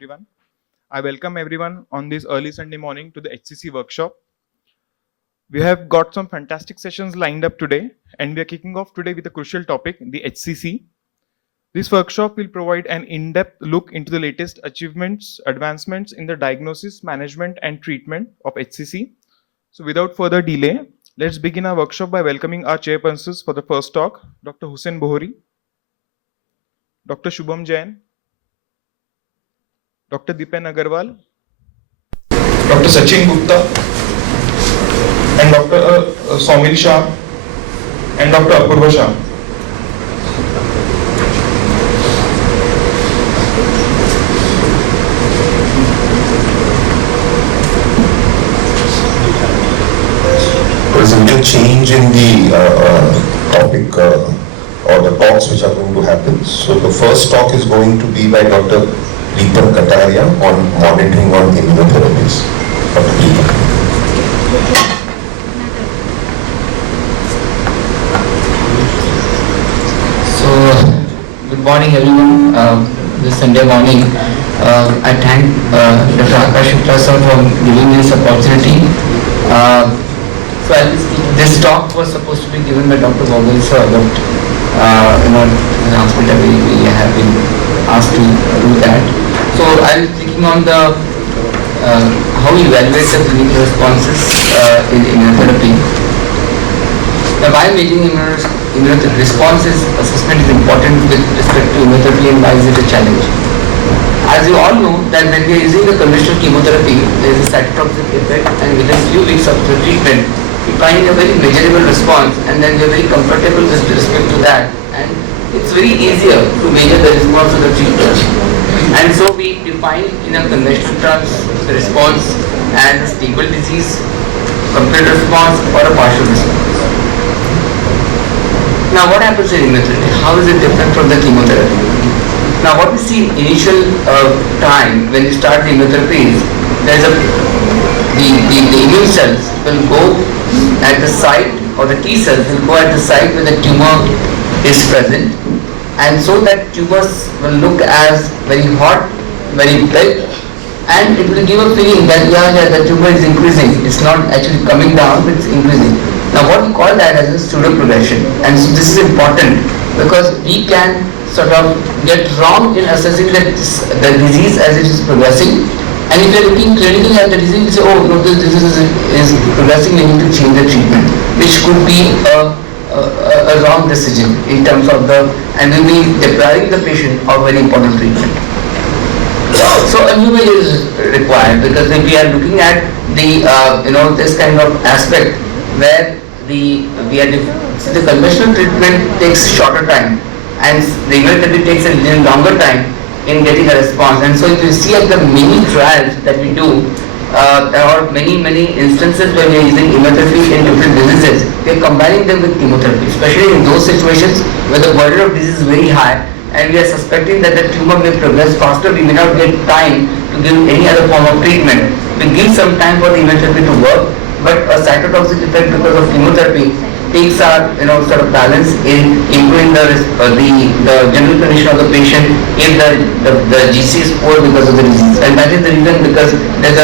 everyone. I welcome everyone on this early Sunday morning to the HCC workshop. We have got some fantastic sessions lined up today, and we are kicking off today with a crucial topic, the HCC. This workshop will provide an in-depth look into the latest achievements, advancements in the diagnosis, management, and treatment of HCC. So without further delay, let's begin our workshop by welcoming our chairpersons for the first talk, Dr. Hussain Bohri, Dr. Shubham Jain, Dr. Dipen Agarwal, Dr. Sachin Gupta, and Dr. Somil Shah, and Dr. Apurva Shah. There is a little change in the topic or the talks which are going to happen. So the first talk is going to be by Dr. Dept Kataria on monitoring on immunotherapies. Dr. Dept. So, good morning everyone. This Sunday morning, I thank Dr. Akash Shukla sir for giving me this opportunity. This talk was supposed to be given by Dr. Vogel sir, but in the hospital we have been asked to do that. So I was thinking on the how we evaluate the clinical responses in immunotherapy. Now, why making immunotherapy responses assessment is important with respect to immunotherapy and why is it a challenge? As you all know that when we are using the conventional chemotherapy, there is a cytotoxic effect, and within a few weeks of the treatment, we find a very measurable response, and then we are very comfortable with respect to that, and it's very easier to measure the response of the treatment. And so we define in a conventional terms the response as a stable disease, complete response, or a partial response. Now what happens in immunotherapy? How is it different from the chemotherapy? Now what we see initial time when you start the immunotherapy is there is the immune cells will go at the site, or the T cells will go at the site where the tumor is present, and so that tumors will look as very hot, very big, and it will give a feeling that the tumor is increasing. It's not actually coming down, but it's increasing. Now what we call that as a pseudo progression, and so this is important because we can sort of get wrong in assessing the disease as it is progressing. And if you are looking clinically at the disease, you say, oh no, this disease is progressing, we need to change the treatment, which could be a wrong decision in terms of and will be depriving the patient of very important treatment. So a new measure is required because if we are looking at the this kind of aspect where the conventional treatment takes shorter time and the immunotherapy takes a little longer time in getting a response. And so if you see at the many trials that we do, there are many instances where we are using immunotherapy in different diseases. We are combining them with chemotherapy, especially in those situations where the burden of disease is very high and we are suspecting that the tumor may progress faster. We may not get time to give any other form of treatment. We give some time for the immunotherapy to work, but a cytotoxic effect because of chemotherapy takes our sort of balance in improving the general condition of the patient if the GC is poor because of the disease. And that is the reason, because there's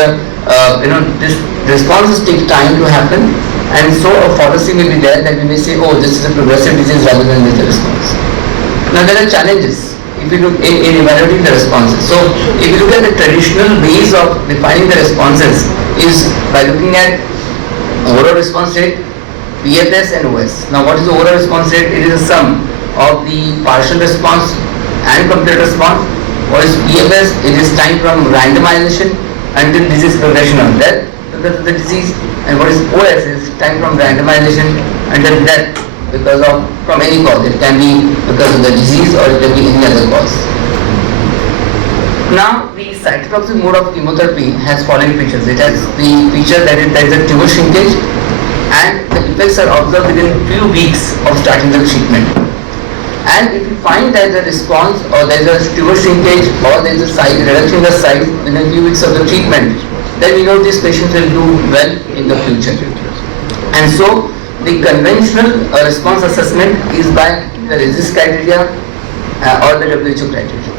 this responses take time to happen, and so a fallacy may be there that we may say, oh, this is a progressive disease rather than with the response. Now there are challenges if you look in evaluating the responses. So if you look at the traditional ways of defining the responses is by looking at overall response rate, PFS and OS. Now what is the overall response rate? It is a sum of the partial response and complete response. What is PFS? It is time from randomization until disease progression or death because of the disease. And what is OS? Is time from randomization until death because of from any cause. It can be because of the disease or it can be any other cause. Now the cytotoxic mode of chemotherapy has following features. It has the feature that there is a tumor shrinkage, and the effects are observed within a few weeks of starting the treatment. And if you find there is a response or there is a tumor shrinkage or there is a reduction in the size within a few weeks of the treatment, then we know these patients will do well in the future. And so the conventional response assessment is by the RECIST criteria or the WHO criteria.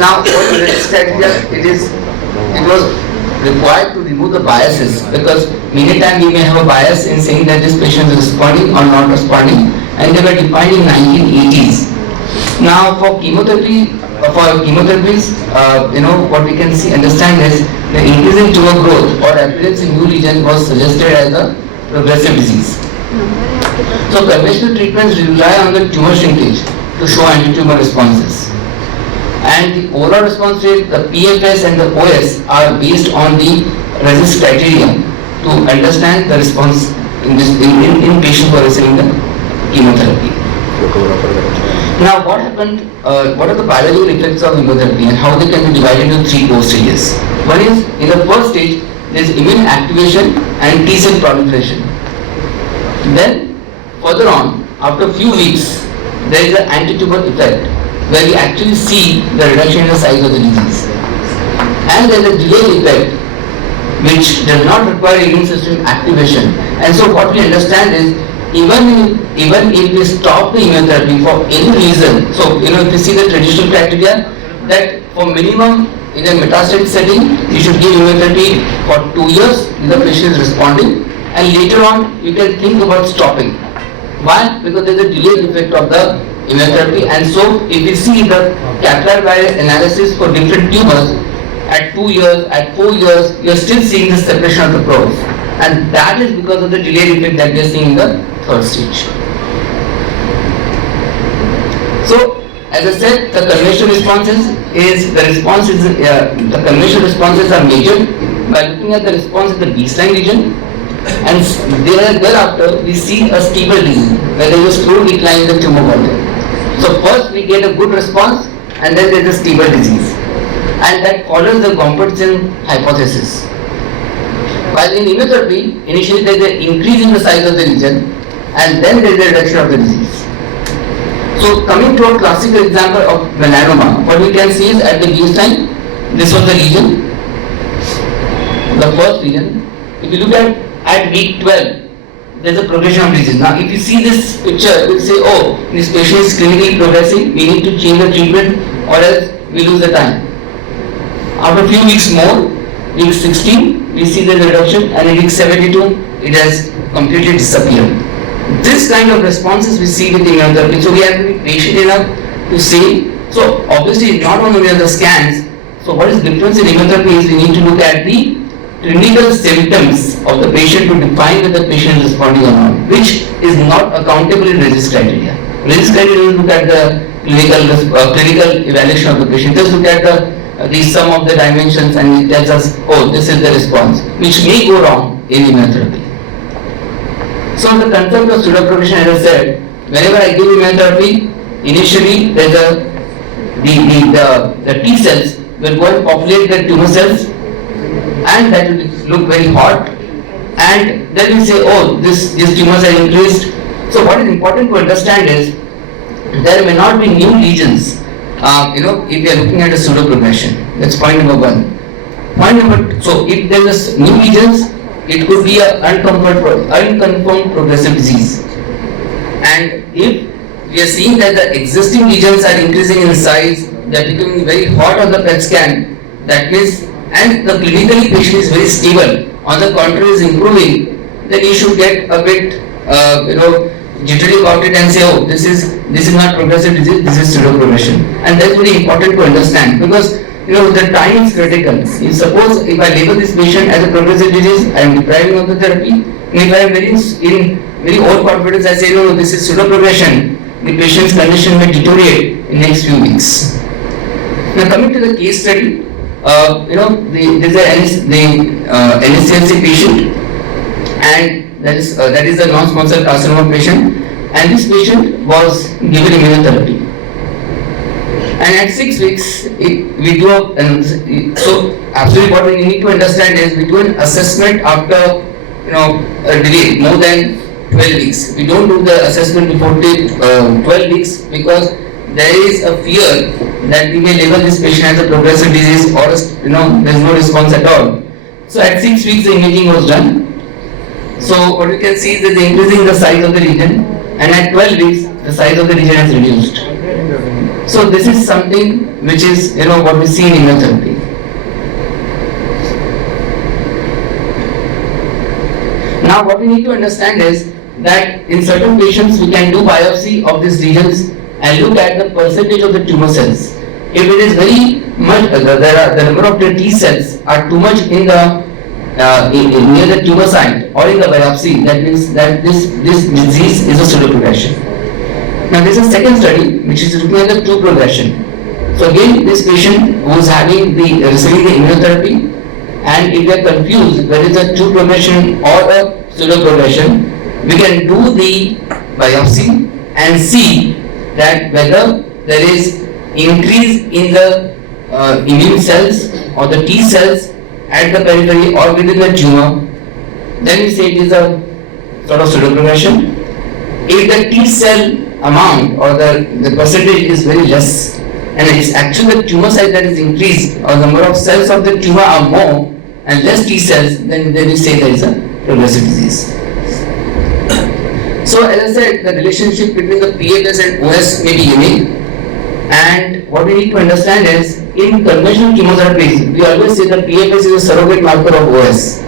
Now, for the resist criteria, it was required to remove the biases, because many times we may have a bias in saying that this patient is responding or not responding, and they were defined in 1980s. Now, for chemotherapy, what we can understand is the increasing tumor growth or appearance in new lesion was suggested as a progressive disease. So conventional treatments rely on the tumor shrinkage to show anti-tumor responses. And the overall response rate, the PFS and the OS are based on the RECIST criteria to understand the response in patients who are receiving the chemotherapy. Now, what happened? What are the biological effects of immunotherapy and how they can be divided into three core stages? One is, in the first stage, there is immune activation and T cell proliferation. Then, further on, after a few weeks, there is an anti-tumor effect, where we actually see the reduction in the size of the disease. And there is a delay effect, which does not require immune system activation. And so what we understand is, even if we stop the immunotherapy for any reason, so if you see the traditional criteria, that for minimum in a metastatic setting, you should give immunotherapy for 2 years if the patient is responding, and later on you can think about stopping. Why? Because there is a delayed effect of the immunotherapy, and so if we see the capillary analysis for different tumors, at 2 years, at 4 years, you are still seeing the separation of the probes, and that is because of the delayed effect that we are seeing in the third stage. So, as I said, the conventional responses are measured by looking at the response in the baseline region, and thereafter we see a stable disease where there is a slow decline in the tumor volume. So first we get a good response, and then there is a stable disease, and that follows the Gompertzian hypothesis. While in immunotherapy, initially there is an increase in the size of the lesion, and then there is a reduction of the disease. So coming to a classical example of melanoma, what we can see is at the baseline, this was the lesion, the first lesion. If you look at week 12, there is a progression of disease. Now if you see this picture, you will say, oh, this patient is clinically progressing, we need to change the treatment or else we lose the time. After a few weeks more, week 16, we see the reduction, and in week 72, it has completely disappeared. This kind of responses we see with immunotherapy, so we have to be patient enough to see. So obviously not only on the scans, so what is difference in immunotherapy is we need to look at the clinical symptoms of the patient to define whether the patient is responding or not, which is not accountable in RECIST criteria. RECIST criteria doesn't look at the clinical evaluation of the patient, just look at the sum of the dimensions, and it tells us, oh, this is the response, which may go wrong in immunotherapy. So the concept of pseudoprogression, as I said, whenever I give immunotherapy, initially there's the T cells will go and populate the tumor cells, and that will look very hot, and then we say, oh, these tumors are increased. So what is important to understand is there may not be new lesions, if we are looking at a pseudoprogression. That's point number one. Point number two, so if there is new lesions, it could be an unconfirmed progressive disease. And if we are seeing that the existing lesions are increasing in size, they are becoming very hot on the PET scan, that means, and the clinically patient is very stable, on the contrary is improving, then you should get a bit jittery about it and say, oh, this is not progressive disease, this is pseudoprogression. And that's very important to understand, because the time is critical. If suppose if I label this patient as a progressive disease, I am depriving of the therapy, and if I am in very overconfidence, I say, no, this is pseudoprogression, the patient's condition may deteriorate in next few weeks. Now coming to the case study, there's the NSCLC patient, and that is the non-small cell carcinoma patient, and this patient was given immunotherapy. And at 6 weeks, we do so absolutely what we need to understand is we do an assessment after a delay more than 12 weeks. We don't do the assessment before 12 weeks because there is a fear that we may label this patient as a progressive disease or there is no response at all. So at 6 weeks the imaging was done. So what you can see is that they increasing the size of the lesion, and at 12 weeks the size of the lesion has reduced. So this is something which is, what we see in immunotherapy. Now what we need to understand is that in certain patients we can do biopsy of these regions and look at the percentage of the tumor cells. If it is very much, the number of the T cells are too much in the near the tumor site or in the biopsy, that means that this disease is a pseudoprogression. Now this is a second study which is looking at the true progression. So again, this patient who is having receiving the immunotherapy, and if we are confused whether it's a true progression or a pseudoprogression, we can do the biopsy and see that whether there is increase in the immune cells or the T cells at the periphery or within the tumor, then we say it is a sort of pseudoprogression. If the T cell amount or the percentage is very less and it's actually the tumor size that is increased or number of cells of the tumor are more and less T cells, then we say there is a progressive disease. So as I said, the relationship between the PFS and OS may be unique, and what we need to understand is in conventional chemotherapies, we always say that PFS is a surrogate marker of OS.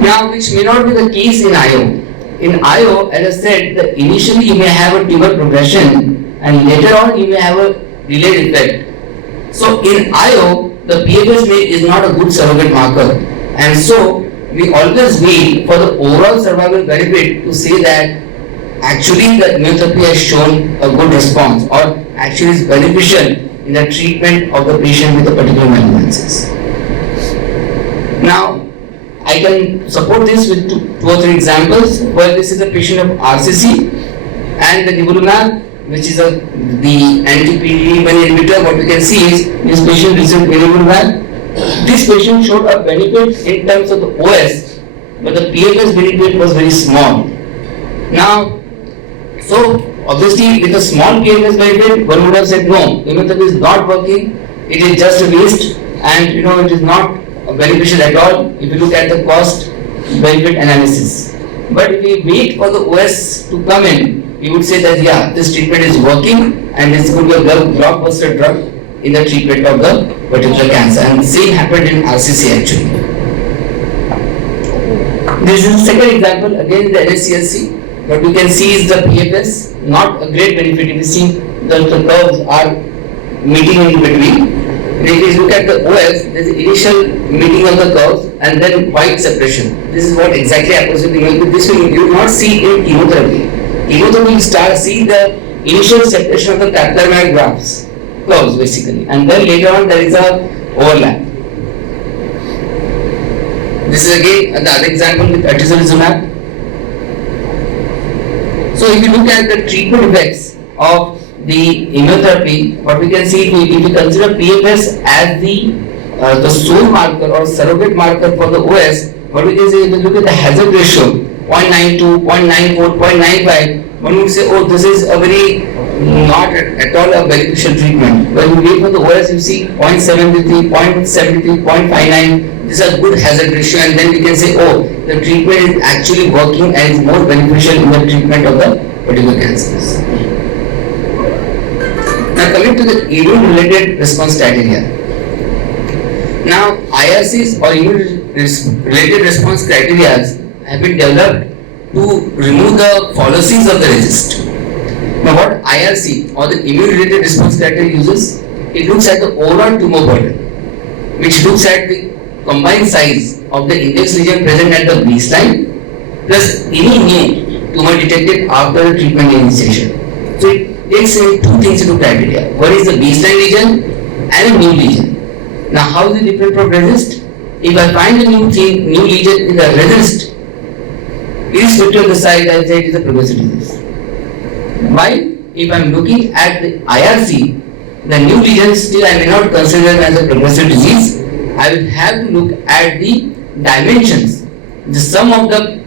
Now, which may not be the case in IO. In IO, as I said, initially you may have a tumor progression and later on you may have a delayed effect. So in IO, the PFS is not a good surrogate marker, and so we always wait for the overall survival benefit to say that actually the immunotherapy has shown a good response or actually is beneficial in the treatment of the patient with a particular malignancies. Now, I can support this with two or three examples. Well, this is a patient of RCC and the nivolumab, which is the anti-PD-1 inhibitor. What we can see is this patient received nivolumab. This patient showed a benefit in terms of the OS, but the PFS benefit was very small. Now, so obviously with a small PFS benefit, one would have said no, immunotherapy is not working, it is just a waste, and it is not beneficial at all if you look at the cost benefit analysis. But if we wait for the OS to come in, we would say that yeah, this treatment is working and this could be a blockbuster drug in the treatment of the particular cancer, and the same happened in RCC actually. This is the second example, again the NSCLC. What we can see is the PFS, not a great benefit. If you see the curves are meeting in between. If you look at the OS, there is initial meeting of the curves and then white separation. This is what exactly happens with immunotherapy. This you will not see in chemotherapy. Chemotherapy you start see the initial separation of the Kaplan-Meier graphs, curves basically, and then later on there is a overlap. This is again the other example with atezolizumab. So if you look at the treatment effects of the immunotherapy, what we can see, if we consider PFS as the sole marker or surrogate marker for the OS, what we can say, if we look at the hazard ratio, 0.92, 0.94, 0.95, one would say, oh, this is a very not at all a beneficial treatment. When you wait for the OS, you see 0.73, 0.73, 0.59. This is a good hazard ratio, and then we can say, oh, the treatment is actually working and is more beneficial in the treatment of the particular cancers. Now coming to the immune-related response criteria. Now IRCs or immune-related response criteria have been developed to remove the fallacies of the RECIST. Now what IRC or the immune-related response criteria uses, it looks at the overall tumor burden, which looks at the combined size of the index lesion present at the baseline plus any new tumor detected after the treatment initiation. So it takes two things into criteria. One is the baseline lesion and a new lesion. Now how is it different from RECIST? If I find a new lesion in the RECIST, irrespective of the size, I say it is a progressive disease. While if I am looking at the IRC, the new lesion still I may not consider as a progressive disease. I will have to look at the dimensions, the sum of the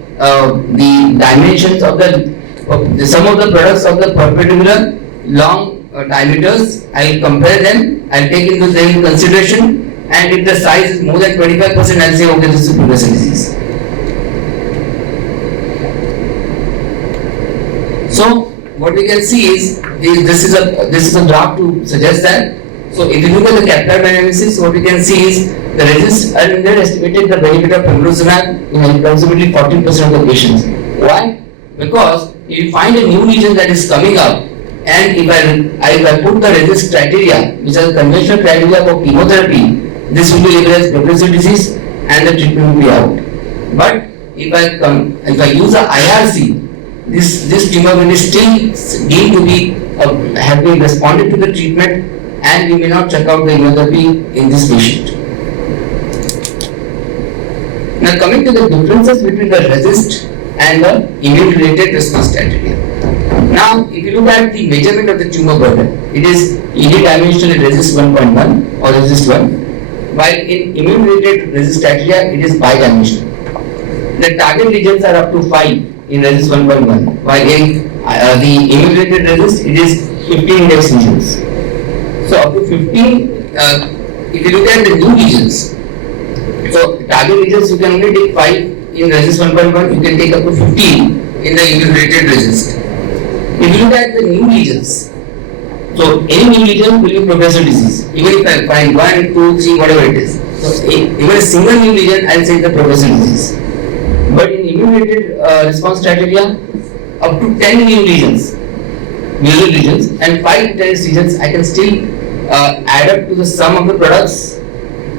dimensions of the sum of the products of the perpendicular long diameters. I will compare them, I will take into them in consideration, and if the size is more than 25%, I will say okay, this is a progressive disease. So what what we can see is this is a graph to suggest that. So if you look at the capillary analysis, what we can see is the resist underestimated the benefit of pembrolizumab in approximately 14% of the patients. Why? Because if you find a new lesion that is coming up, and if I put the resist criteria, which are the conventional criteria for chemotherapy, this will be labeled as progressive disease and the treatment will be out. But if I use a IRC, this tumor will be still deemed to be have been responded to the treatment, and we may not check out the immunotherapy in this patient. Now coming to the differences between the resist and the immune-related response criteria. Now, if you look at the measurement of the tumor burden, it is unidimensional resist 1.1 or resist 1, while in immune-related resist criteria, it is bidimensional. The target lesions are up to 5 in resist 1.1, while in the immune-related resist, it is 15 index lesions. So up to 15, if you look at the new lesions, so target lesions you can only take 5 in resist 1.1, you can take up to 15 in the immune-related resist. If you look at the new lesions, so any new lesion will be progressive disease, even if I find 1, 2, 3, whatever it is. So even a single new lesion, I will say the progressive disease. But in immune-related response criteria, up to 10 new lesions, usual lesions, and 5 to 10 lesions, I can still add up to the sum of the products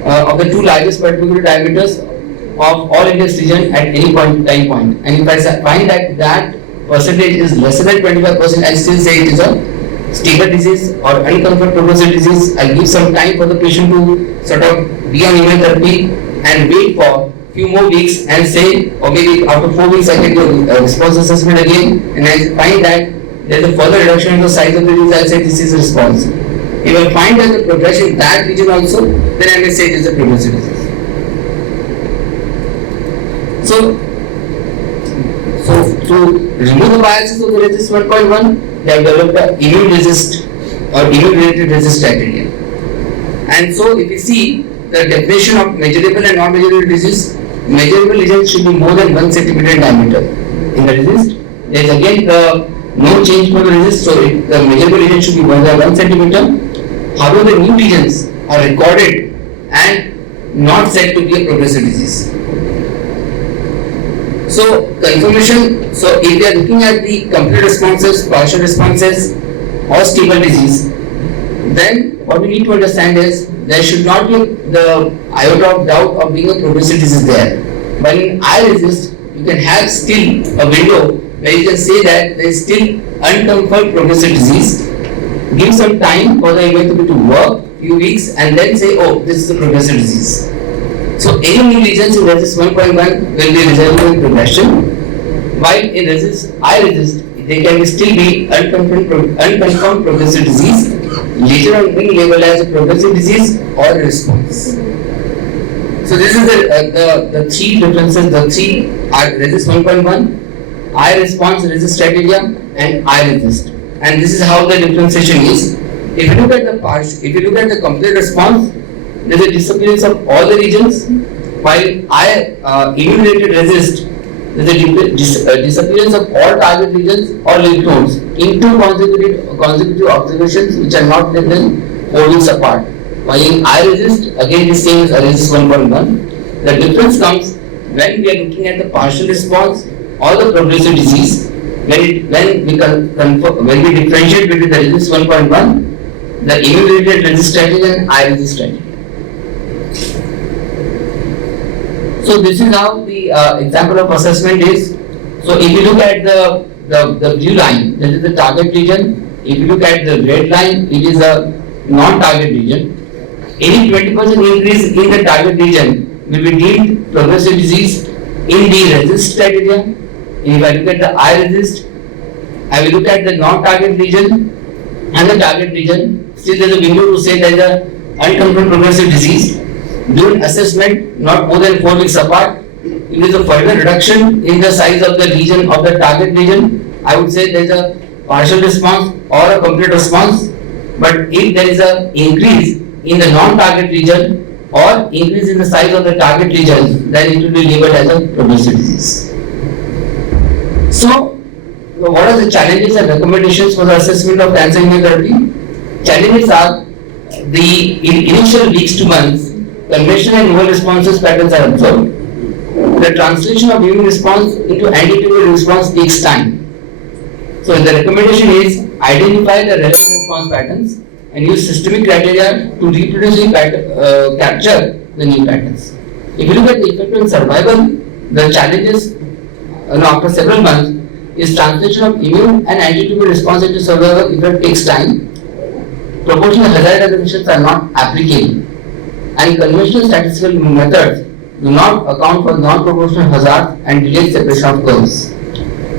of the two largest particular diameters of all index lesion at any time point. And if I find that percentage is lesser than 25%, I still say it is a stable disease or unconfirmed progressive disease. I'll give some time for the patient to sort of be on immunotherapy and wait for few more weeks and say, or maybe after 4 weeks I can do a response assessment again, and I find that there is a further reduction in the size of the disease, I'll say this is a response. If I find that the progression in that region also, then I may say it is a progressive disease. So to remove the biases of the resist 1.1, they have developed the immune resist or immune-related resist criteria. And so if you see the definition of measurable and non-measurable disease, measurable lesions should be more than 1 centimeter in diameter. In the resist, there is again no change for the resist, so the measurable lesion should be more than 1 centimeter. However, the new lesions are recorded and not said to be a progressive disease. So confirmation, so if we are looking at the complete responses, partial responses or stable disease, then what we need to understand is there should not be the iota of doubt of being a progressive disease there. But in iResist, you can have still a window where you can say that there is still unconfirmed progressive disease. Give some time for the immunotherapy to work, few weeks, and then say, oh, this is a progressive disease. So any new lesions in resist 1.1 will be resulting in progression, while in iResist, they can still be unconfirmed progressive disease, later on being labeled as a progressive disease or a response. So this is the three differences, the three are resist 1.1, iResponse resist criteria, and iResist. And this is how the differentiation is. If you look at the complete response, there is a disappearance of all the regions, while immune-related resist, there is a disappearance of all target regions or lymph nodes in two consecutive observations which are not less than 4 weeks apart. While in iResist, again the same as resist 1.1. The difference comes when we are looking at the partial response or the progressive disease. When we differentiate between the resist 1.1, the immune-related resist criteria and iResist criteria. So this is how the example of assessment is. So if you look at the blue line, that is the target region. If you look at the red line, it is a non-target region. Any 20% increase in the target region will be deemed progressive disease in the resist criteria. If I look at the iResist, I will look at the non-target region and the target region. Still there is a window to say there is a unconfirmed progressive disease. During assessment, not more than 4 weeks apart, if there is a further reduction in the size of the lesion of the target lesion, I would say there is a partial response or a complete response. But if there is an increase in the non-target region or increase in the size of the target lesion, then it will be labeled as a progressive disease. So, So what are the challenges and recommendations for the assessment of cancer immunotherapy? Challenges are in initial weeks to months, conventional and novel responses patterns are observed. The translation of immune response into anti-tumor response takes time. So the recommendation is identify the relevant response patterns and use systemic criteria to reproducibly capture the new patterns. If you look at the effect on survival, the challenges after several months is translation of immune and anti-tumor response into survival effect takes time. Proportional hazard assumptions are not applicable, and conventional statistical methods do not account for non-proportional hazard and delayed separation of curves.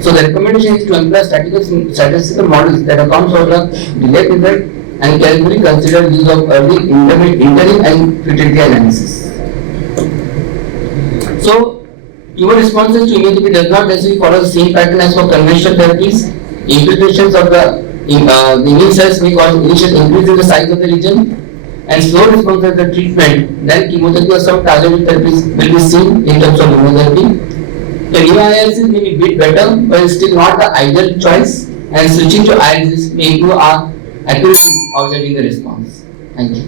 So the recommendation is to employ statistical models that account for the delayed effect and carefully consider use of early, interim and futility analysis. So tumor responses to immunotherapy does not necessarily follow the same pattern as for conventional therapies. Infiltrations of the immune cells may cause initial increase in the size of the region and slow response to the treatment. Then chemotherapy or some targeted therapies will be seen in terms of immunotherapy. The new IRCs may be a bit better, but it's still not the ideal choice, and switching to IRCs may improve our accuracy of judging the response. Thank you.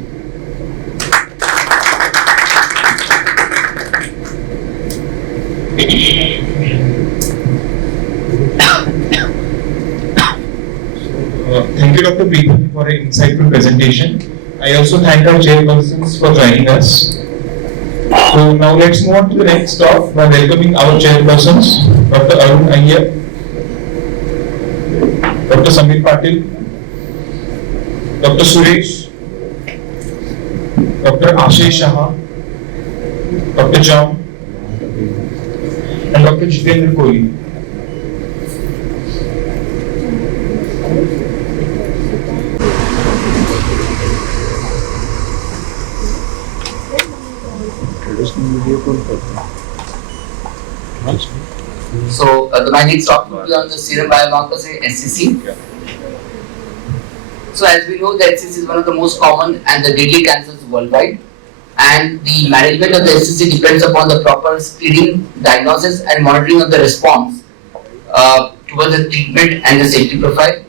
Thank you, Dr. Preeti, for an insightful presentation. I also thank our chairpersons for joining us. So now let's move on to the next talk by welcoming our chairpersons, Dr. Arun Iyer, Dr. Samir Patil, Dr. Suresh, Dr. Ashish Shah, Dr. Jam, and Dr. Jitendra Kohli. So my next talk will be on the serum biomarkers in HCC. So as we know, the HCC is one of the most common and the deadly cancers worldwide, and the management of the HCC depends upon the proper screening, diagnosis and monitoring of the response towards the treatment and the safety profile.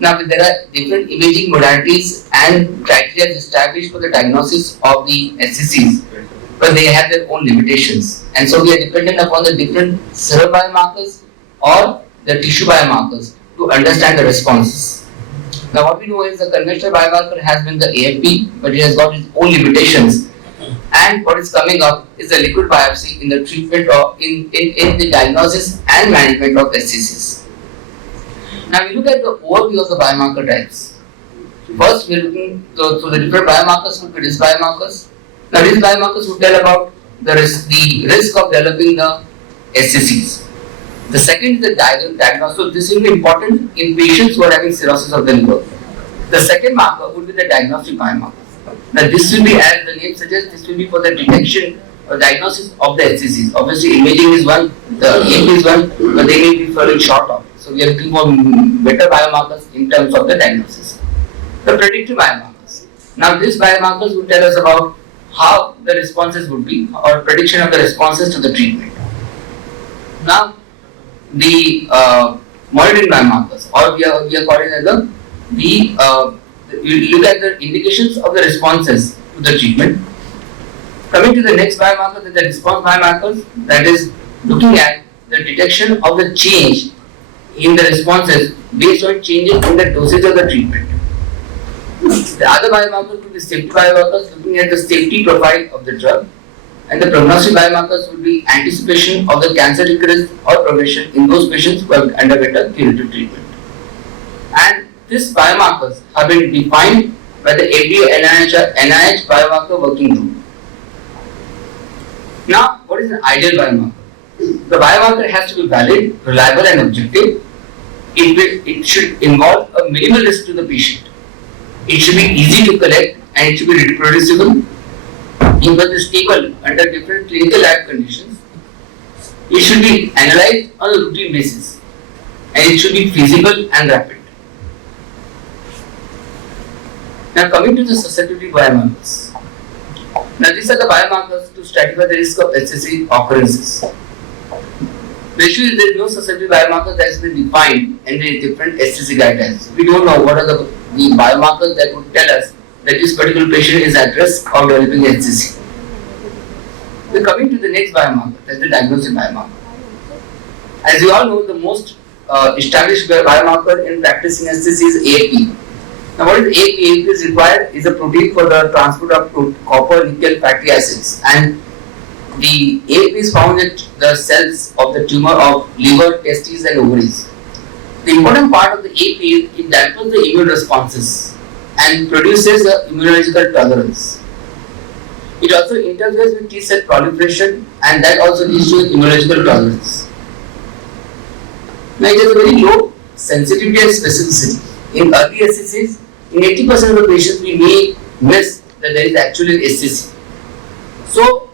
Now there are different imaging modalities and criteria established for the diagnosis of the HCCs, but they have their own limitations, and so we are dependent upon the different serum biomarkers or the tissue biomarkers to understand the responses. Now what we know is the conventional biomarker has been the AFP, but it has got its own limitations, and what is coming up is the liquid biopsy in the treatment or in the diagnosis and management of HCCs. Now we look at the overview of the biomarker types. First we are looking through the different biomarkers, would be risk biomarkers. Now these biomarkers would tell about the risk of developing the SCCs. The second is the diagnosis. So this will be important in patients who are having cirrhosis of the liver. The second marker would be the diagnostic biomarker. Now this will be, as the name suggests, this will be for the detection or diagnosis of the SCCs. Obviously imaging is one, the AFP is one, but they may be falling short of. So we are looking for better biomarkers in terms of the diagnosis. The predictive biomarkers. Now these biomarkers would tell us about how the responses would be or prediction of the responses to the treatment. Now the monitoring biomarkers, or we are calling it as we look at the indications of the responses to the treatment. Coming to the next biomarker, the response biomarkers, that is looking at the detection of the change in the responses based on changes in the dosage of the treatment. The other biomarkers would be safety biomarkers, looking at the safety profile of the drug, and the prognostic biomarkers would be anticipation of the cancer recurrence or progression in those patients who have underwent a curative treatment. And these biomarkers have been defined by the FDA NIH biomarker working group. Now, what is an ideal biomarker? The biomarker has to be valid, reliable and objective. It should involve a minimal risk to the patient. It should be easy to collect and it should be reproducible. It must be stable under different clinical lab conditions. It should be analyzed on a routine basis and it should be feasible and rapid. Now coming to the susceptibility biomarkers. Now these are the biomarkers to stratify the risk of HCC occurrences. Basically, there is no susceptible biomarker that has been defined in the different HCC guidelines. We don't know what are the biomarkers that would tell us that this particular patient is at risk of developing HCC. We're coming to the next biomarker, that's the diagnostic biomarker. As you all know, the most established biomarker in practicing HCC is AAP. Now, what is AAP? AAP is required is a protein for the transport of copper, nickel, fatty acids, and the AAP is found in the cells of the tumor of liver, testes, and ovaries. The important part of the AAP is it dampens the immune responses and produces the immunological tolerance. It also interferes with T cell proliferation, and that also leads to immunological tolerance. Now, it has a very low sensitivity and specificity. In early SCCs, in 80% of the patients, we may miss that there is actually an SCC. So,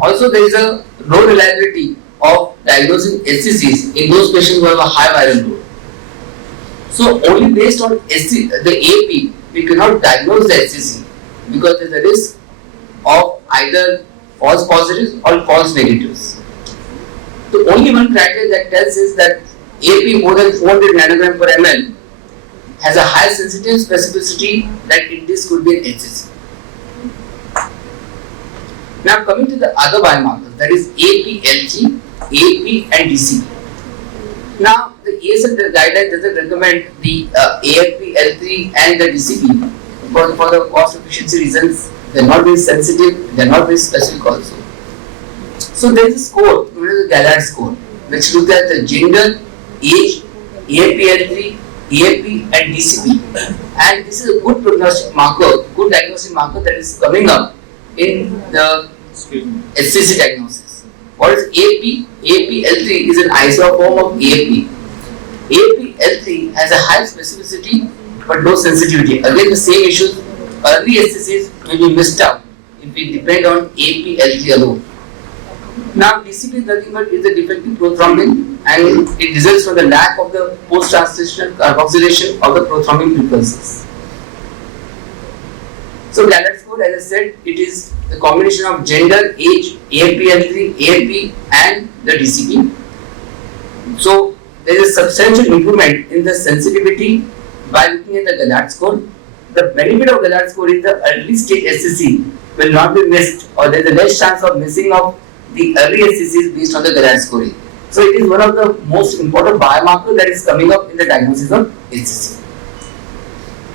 also there is a low reliability of diagnosing SCCs in those patients who have a high viral load. So, only based on the AAP, we cannot diagnose the SCC because there is a risk of either false positives or false negatives. The only one criteria that tells is that AAP more than 400 nanogram per ml has a high sensitive specificity that this could be an HCC. Now coming to the other biomarkers, that is APLG, AP and DCP. Now the ASL guideline doesn't recommend the AFP, L3 and the DCP for the cost efficiency reasons. They are not very sensitive, they are not very specific also. So there is a score, known as the Gallard score, which looks at the gender, age, AFP, L3, AFP and DCP. And this is a good prognostic marker, good diagnostic marker that is coming up in the HCC diagnosis. What is AAP? AAP-L3 is an isoform of AFP. AAP-L3 has a high specificity but low sensitivity. Again, the same issues. Early SCCs will be missed out if we depend on AAP-L3 alone. Now, DCP is nothing but is a defective prothrombin, and it results from the lack of the post-translational carboxylation of the prothrombin precursors. So, Gallard score, as I said, it is the combination of gender, age, AFP-L3, AFP and the DCP. So, there is a substantial improvement in the sensitivity by looking at the Gallard score. The benefit of Gallard score is the early stage SCC will not be missed, or there is a less chance of missing of the early SCCs based on the Gallard scoring. So, it is one of the most important biomarkers that is coming up in the diagnosis of HCC.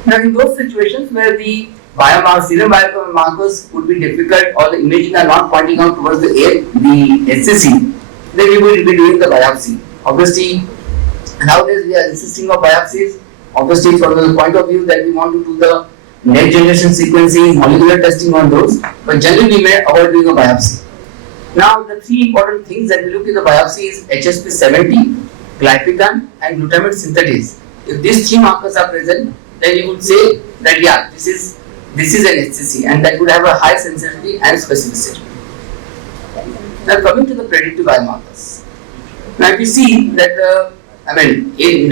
Now, in those situations where the serum biomarkers would be difficult or the imaging are not pointing out towards the HCC, then we will be doing the biopsy. Obviously, nowadays we are insisting on biopsies. Obviously, from the point of view that we want to do the next generation sequencing, molecular testing on those, but generally we may avoid doing a biopsy. Now, the three important things that we look in the biopsy is HSP70, glypican, and glutamate synthetase. If these three markers are present, then you would say that yeah, this is an HCC, and that would have a high sensitivity and specificity. Now, coming to the predictive biomarkers. Now, if you see that there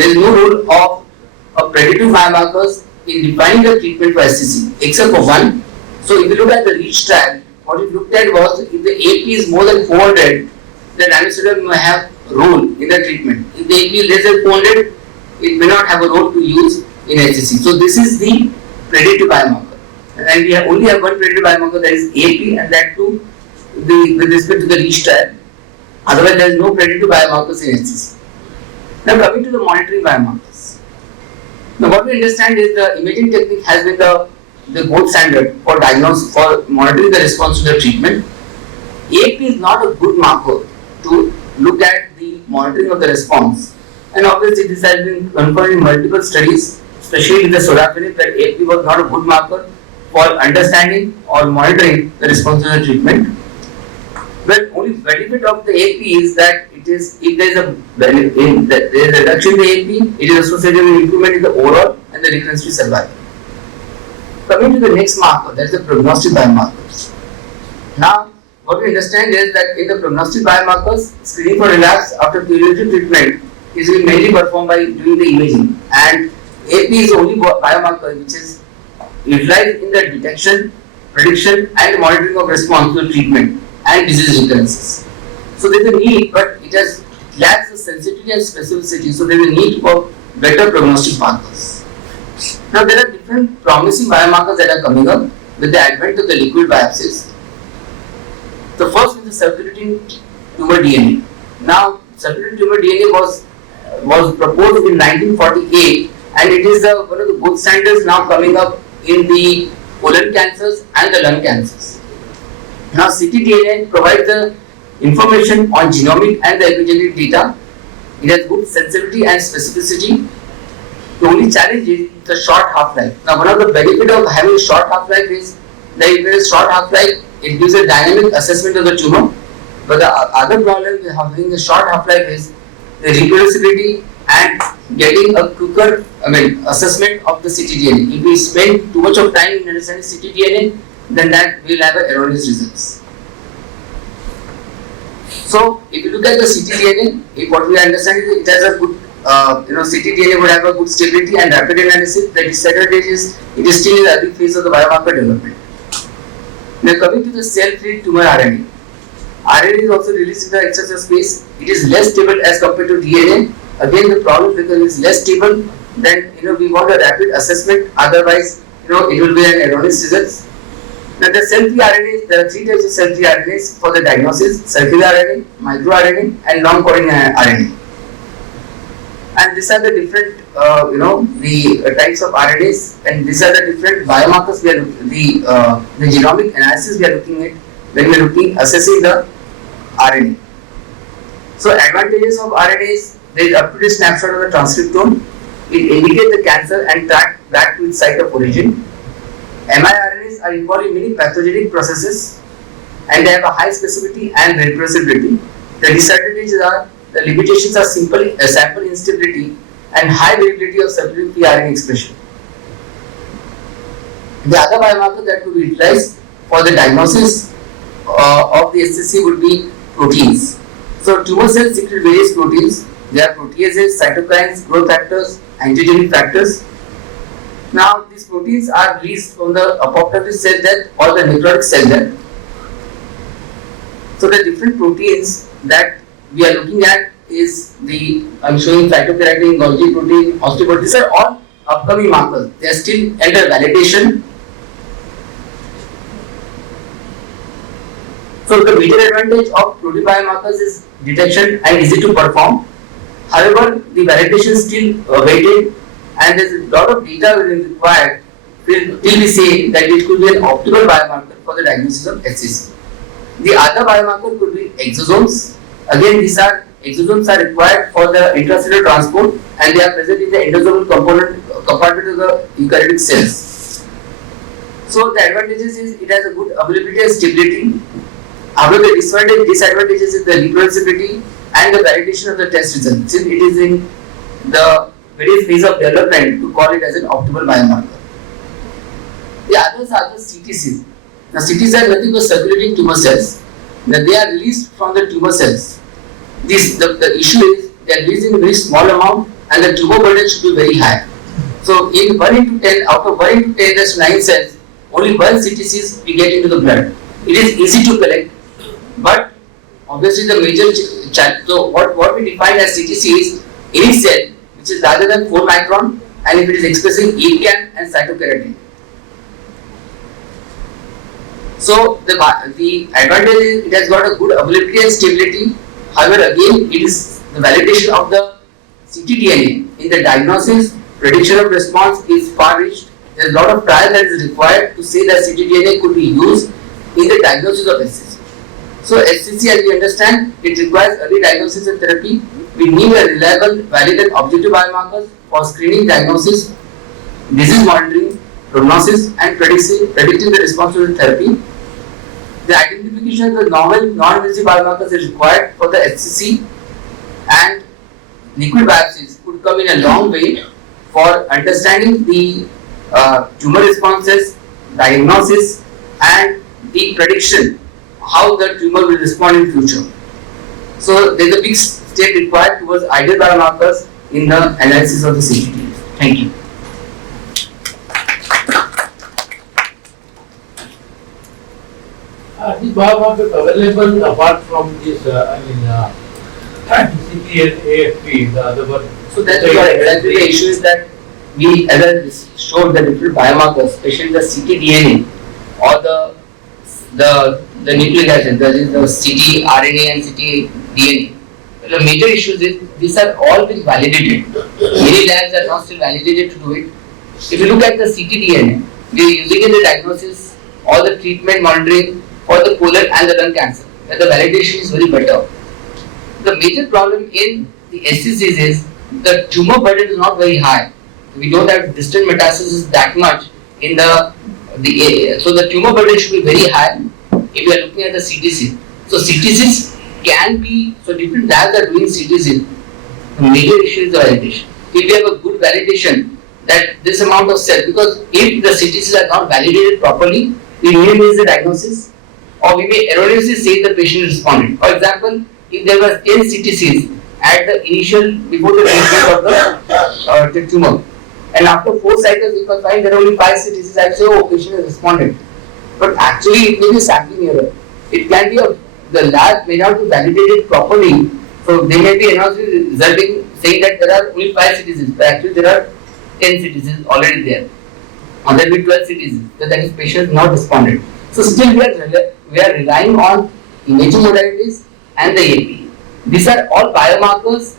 is no role of predictive biomarkers in defining the treatment for HCC, except for one. So, if you look at the REACH trial, what it looked at was if the AP is more than 400, then ramucirumab may have a role in the treatment. If the AP is less than 400, it may not have a role to use in HCC. So, this is the predictive biomarker. And we only have one predictive biomarker, that is AP, and that too with respect to the REACH trial. Otherwise, there is no predictive biomarkers in HCC. Now, coming to the monitoring biomarkers. Now, what we understand is the imaging technique has been the gold standard for monitoring the response to the treatment. AP is not a good marker to look at the monitoring of the response, and obviously this has been confirmed in multiple studies, especially with the sorafenib, that AP was not a good marker for understanding or monitoring the response to the treatment. But only benefit of the AP is that it is, if there is a reduction in the AP, it is associated with improvement in the overall and the recurrence-free survival. Coming to the next marker, that is the prognostic biomarkers. Now, what we understand is that in the prognostic biomarkers, screening for relapse after curative treatment is mainly performed by doing the imaging, and AP is the only biomarker which is utilized in the detection, prediction and monitoring of response to treatment and disease recurrences. So there is a need, but it has lacks the sensitivity and specificity, so there is a need for better prognostic markers. Now there are different promising biomarkers that are coming up with the advent of the liquid biopsies. The first is the circulating tumor DNA. Now circulating tumor DNA was proposed in 1948, and it is one of the gold standards now coming up in the colon cancers and the lung cancers. Now ctDNA provides the information on genomic and the epigenetic data. It has good sensitivity and specificity. The only challenge is the short half-life. Now one of the benefits of having a short half-life is that if there is short half-life, it gives a dynamic assessment of the tumor. But the other problem with having a short half-life is the reproducibility and getting a quicker assessment of the ctDNA. If we spend too much of time in understanding ctDNA, then that will have erroneous results. So if you look at the ctDNA, what we understand is it has a good ctDNA would have a good stability and rapid analysis. The disadvantage is it is still in the early phase of the biomarker development. Now coming to the cell-free tumor RNA. RNA is also released in the extracellular space. It is less stable as compared to DNA. Again, the problem because it is less stable, then we want a rapid assessment. Otherwise, it will be an erroneous results. Now the cell-free RNAs, there are three types of cell-free RNAs for the diagnosis: circular RNA, microRNA, and long-coding RNA. And these are the different, the types of RNAs, and these are the different biomarkers we are the genomic analysis we are looking at when we are assessing the RNA. So advantages of RNAs: there is up-to-date snapshot of the transcriptome. It indicates the cancer and track back to its site of origin. miRNAs are involved in many pathogenic processes, and they have a high specificity and reproducibility. The disadvantages are the limitations are simply a sample instability and high variability of circulating RNA expression. The other biomarker that could be utilized for the diagnosis of the HCC would be proteins. So tumor cells secrete various proteins. They are proteases, cytokines, growth factors, angiogenic factors. Now these proteins are released from the apoptotic cell death or the necrotic cell death. So the different proteins that we are looking at is I'm showing cytokeratin, Golgi protein, osteoprotein. These are all upcoming markers. They are still under validation. So the major advantage of protein biomarkers is detection and easy to perform. However, the validation is still awaited, and there is a lot of data required till we say that it could be an optimal biomarker for the diagnosis of HCC. The other biomarker could be exosomes. Again, exosomes are required for the intracellular transport, and they are present in the endosomal compartment of the eukaryotic cells. So the advantages is it has a good availability and stability. However, the disadvantages is the reproducibility and the validation of the test result, since it is in the various phase of development to call it as an optimal biomarker. The others are the CTCs. Now CTCs are nothing but circulating tumor cells. Now they are released from the tumor cells. The issue is they are released in a very small amount, and the tumor burden should be very high. So in 1 into 10, out of 1 into 10, that's 9 cells, only 1 CTCs we get into the blood. It is easy to collect, but obviously the major challenge. So what we define as CTC is any cell which is larger than 4 micron, and if it is expressing ECAM and cytokeratin. So the advantage is it has got a good availability and stability. However, again, it is the validation of the ctDNA in the diagnosis, prediction of response is far-reached. There is a lot of trial that is required to say that ctDNA could be used in the diagnosis of HCC. So HCC, as we understand, it requires early diagnosis and therapy. We need a reliable, valid and objective biomarkers for screening, diagnosis, disease monitoring, prognosis and predicting the response to the therapy. The identification of the novel non-invasive biomarkers is required for the HCC, and liquid biopsies could come in a long way for understanding the tumor responses, diagnosis and the prediction how the tumor will respond in future. So there is a big step required towards ideal biomarkers in the analysis of the CTD. Thank you. These biomarkers available apart from this, HCC and AFP, the other one. So that's correct. Exactly the issue is that we, as I showed the different biomarkers, especially the ctDNA or the nucleic acid, that is the ctRNA and ctDNA. The major issues is these are all been validated. Many labs are not still validated to do it. If you look at the ctDNA, we are using in the diagnosis or the treatment monitoring for the colon and the lung cancer, where the validation is very better. The major problem in the HCCs is the tumor burden is not very high. We don't have distant metastasis that much in the area. So the tumor burden should be very high if we are looking at the CTC. So CTCs can be, so different labs are doing CTCs. The major issue is the validation. If we have a good validation that this amount of cell, because if the CTCs are not validated properly, we may miss the diagnosis or we may erroneously say the patient responded. For example, if there were 10 CTCs at the initial, before the treatment of the tumor, and after 4 cycles, if I find there are only 5 CTCs, I say, oh, patient has responded. But actually, it may be sampling error. It can be the lab may not be validated properly, so they may be erroneously resulting saying that there are only 5 CTCs, but actually there are 10 CTCs already there, or there will be 12 CTCs. So that is patient not responded. So still we are relying on imaging modalities and the AP. These are all biomarkers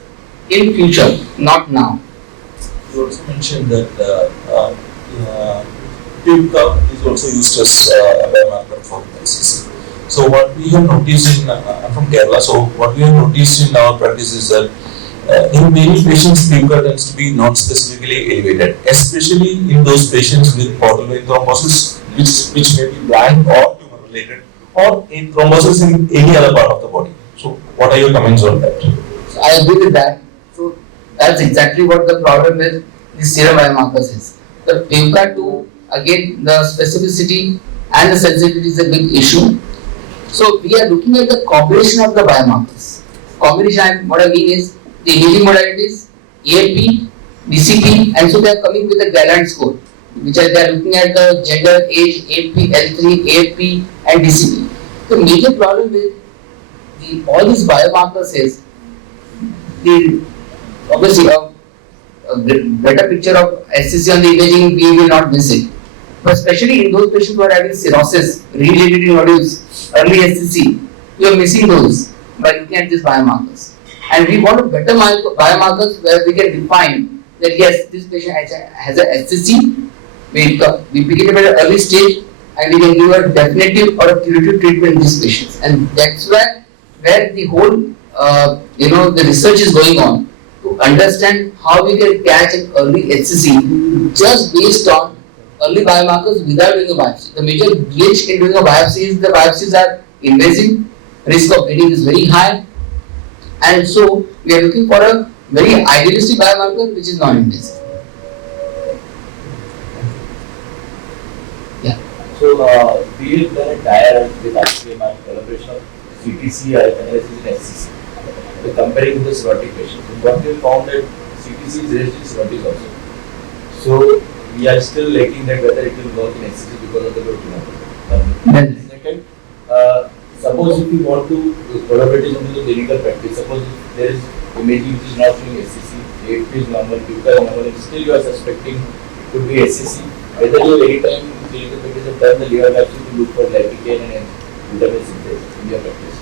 in future, not now. You also mentioned that tube cup is also used as a biomarker for HCC. So what we have noticed in, I'm from Kerala, so what we have noticed in our practice is that in many patients, tube cup tends to be non-specifically elevated, especially in those patients with portal vein thrombosis, which may be blind or tumor related, or in thrombosis in any other part of the body. So what are your comments on that? So I agree with that. So that's exactly what the problem with the serum biomarkers is. The PIMCA2, again, the specificity and the sensitivity is a big issue. So we are looking at the combination of the biomarkers. Combination, what I mean is the imaging modalities, AFP, BCP, and so they are coming with a guideline score, which are they are looking at the gender, age, AFP, L3, AFP, and DCP. The major problem with all these biomarkers is obviously a better picture of HCC on the imaging, we will not miss it. But especially in those patients who are having cirrhosis, related nodules, early HCC, we are missing those by looking at these biomarkers. And we want better biomarkers where we can define that yes, this patient has a HCC, we pick it up at an early stage and we can give a definitive or a curative treatment in these patients. And that's where the whole the research is going on to understand how we can catch an early HCC just based on early biomarkers without doing a biopsy. The major glitch in doing a biopsy is the biopsies are invasive, risk of bleeding is very high, and so we are looking for a very idealistic biomarker which is non-invasive. Yeah. So we have done a tie with actually my collaboration of CTC analysis in HCC. So comparing with the cirrhotic patients, what we found that CTC is raised in cirrhotic also. So we are still lacking that whether it will work in HCC because of the low tumor. Second, suppose if we want to collaborate on the clinical practice, suppose if there is imaging which is not showing HCC, AFP is normal, PIMCA is normal, and still you are suspecting it could be HCC. Whether you any time in clinical practice have done the liver biopsy to look for glycogen and vitamin synthase in your practice.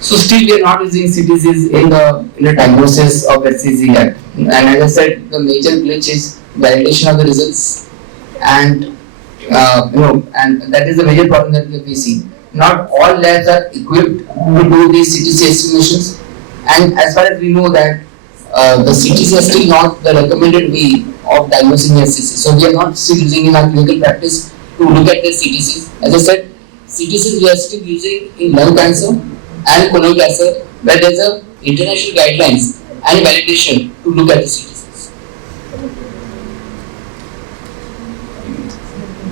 So still we are not using CTCs in the diagnosis of HCC yet. And as I said, the major glitch is validation of the results, and and that is the major problem that we are facing. Not all labs are equipped to do these CTC estimations, and as far as we know that the CTC is still not the recommended way of diagnosing HCC. So we are not still using in our clinical practice to look at the CTCs. As I said, CTCs we are still using in lung cancer and colon cancer, where there is a international guidelines and validation to look at the CTCs.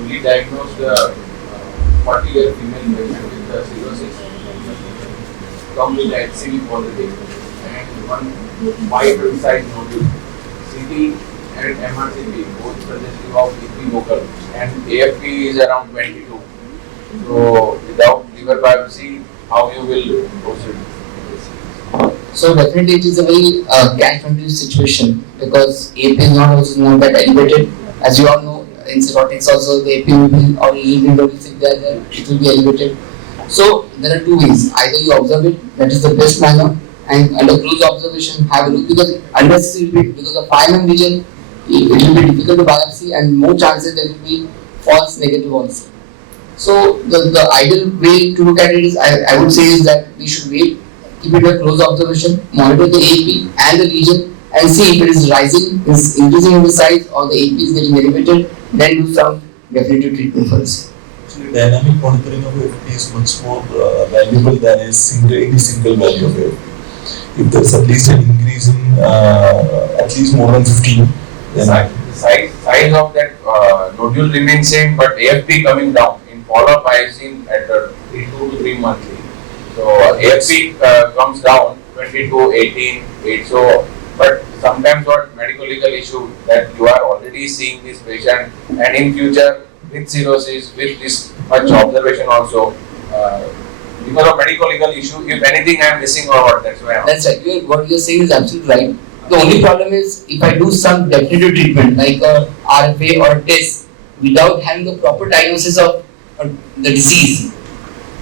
We diagnosed a 40-year female patient with cirrhosis, come with HCV positive and one wide size nodule. CT and MRCP both suggestive of EP vocal, and AFP is around 22. So without liver biopsy, how you will proceed? So definitely it is a very catch-22 situation because AP is not that elevated. As you all know, in cirrhotics also the AP will be or yield will be there, it will be elevated. So there are two ways. Either you observe it, that is the best manner, and under close observation have a look because unnecessary because of 5 mm region it will be difficult to biopsy and more chances there will be false negative also. So the ideal way to look at it is I would say is that we should wait, keep it a close observation, monitor the AP and the lesion and see if it is rising, is increasing in the size or the AP is getting elevated, then do some definitive treatment first. Dynamic monitoring of FP is much more valuable than any single value of FP. If there's at least an increase in at least more than 15, then size of that nodule remains same, but AFP coming down. In follow-up, I have seen at 2 to 3 monthly. So AFP comes down 22, 18, 8. So, but sometimes what medical legal issue that you are already seeing this patient, and in future with cirrhosis, with this much observation also, because of medical legal issue, if anything I am missing or what, that's why I'm. That's right. What you're saying is absolutely right. The only problem is if I do some definitive treatment like a RFA or a test without having the proper diagnosis of the disease,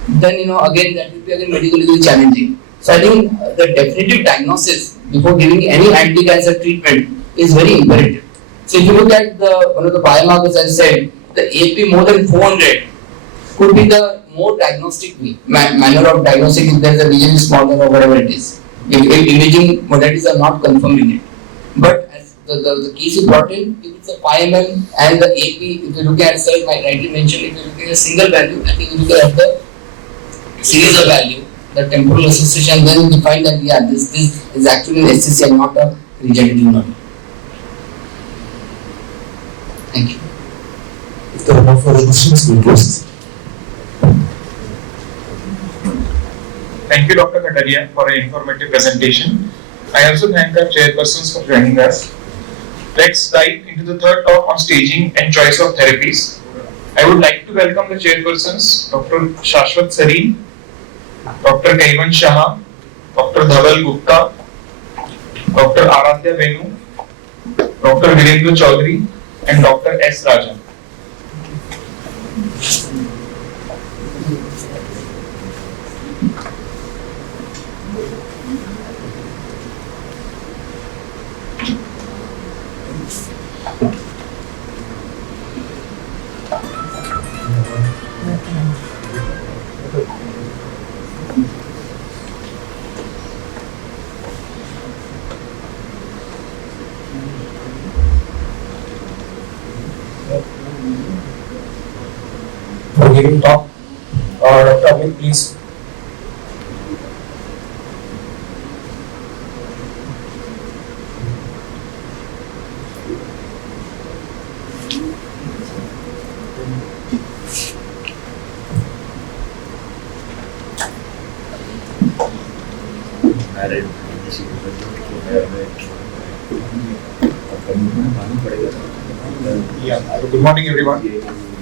then again that will be again medically challenging. So I think the definitive diagnosis before giving any anti-cancer treatment is very imperative. So if you look at one of the biomarkers, as I said, the AP more than 400 could be the more diagnostic manner of diagnostic if there is a region smaller or whatever it is. If imaging modalities are not confirming it. But as the case is brought in, if it's a 5 mm and the AP, if you look at, sir, I rightly mentioned, if you look at a single value, I think you look at the series of value, the temporal association, then you find that this is actually an HCC and not a regenerative node. Thank you. if there are no further questions, we'll close. Thank you, Dr. Kataria, for an informative presentation. I also thank our chairpersons for joining us. Let's dive into the third talk on staging and choice of therapies. I would like to welcome the chairpersons, Dr. Shashwat Sareen, Dr. Kaivan Shah, Dr. Dhaval Gupta, Dr. Aradhya Venu, Dr. Virendra Chaudhary, and Dr. S. Rajan. For giving talk, Dr. Amit, please. Good morning, everyone.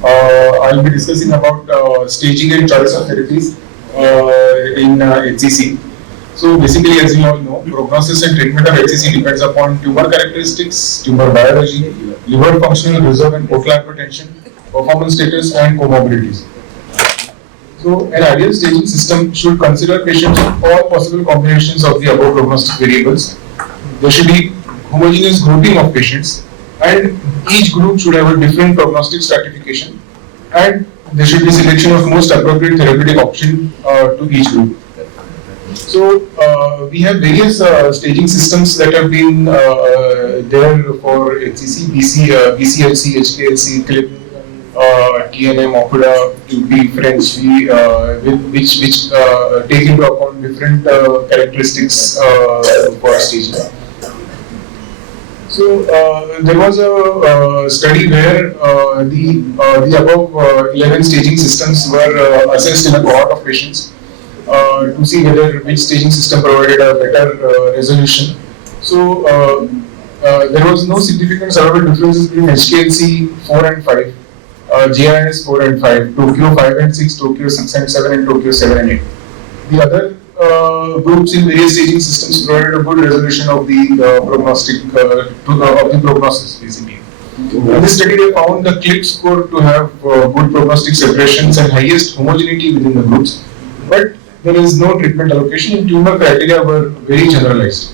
I'll be discussing about staging and choice of therapies in HCC. So basically, as you all know, prognosis and treatment of HCC depends upon tumor characteristics, tumor biology, liver functional reserve and portal hypertension, performance status, and comorbidities. So an ideal staging system should consider patients with all possible combinations of the above prognostic variables. There should be homogeneous grouping of patients, and each group should have a different prognostic stratification, and there should be selection of most appropriate therapeutic option to each group. So we have various staging systems that have been there for HCC, BCLC, HKLC, CLIP, TNM, OPUDA, QP, French, which take into account different characteristics for staging. So there was a study where the above 11 staging systems were assessed in a cohort of patients to see whether which staging system provided a better resolution. So there was no significant survival differences between HKLC 4 and 5, GIS 4 and 5, Tokyo 5 and 6, Tokyo 6 and 7, and Tokyo 7 and 8. The other groups in various staging systems provided a good resolution of the prognosis basically. In this study, they found the CLIP score to have good prognostic separations and highest homogeneity within the groups, but there is no treatment allocation and tumor criteria were very generalized.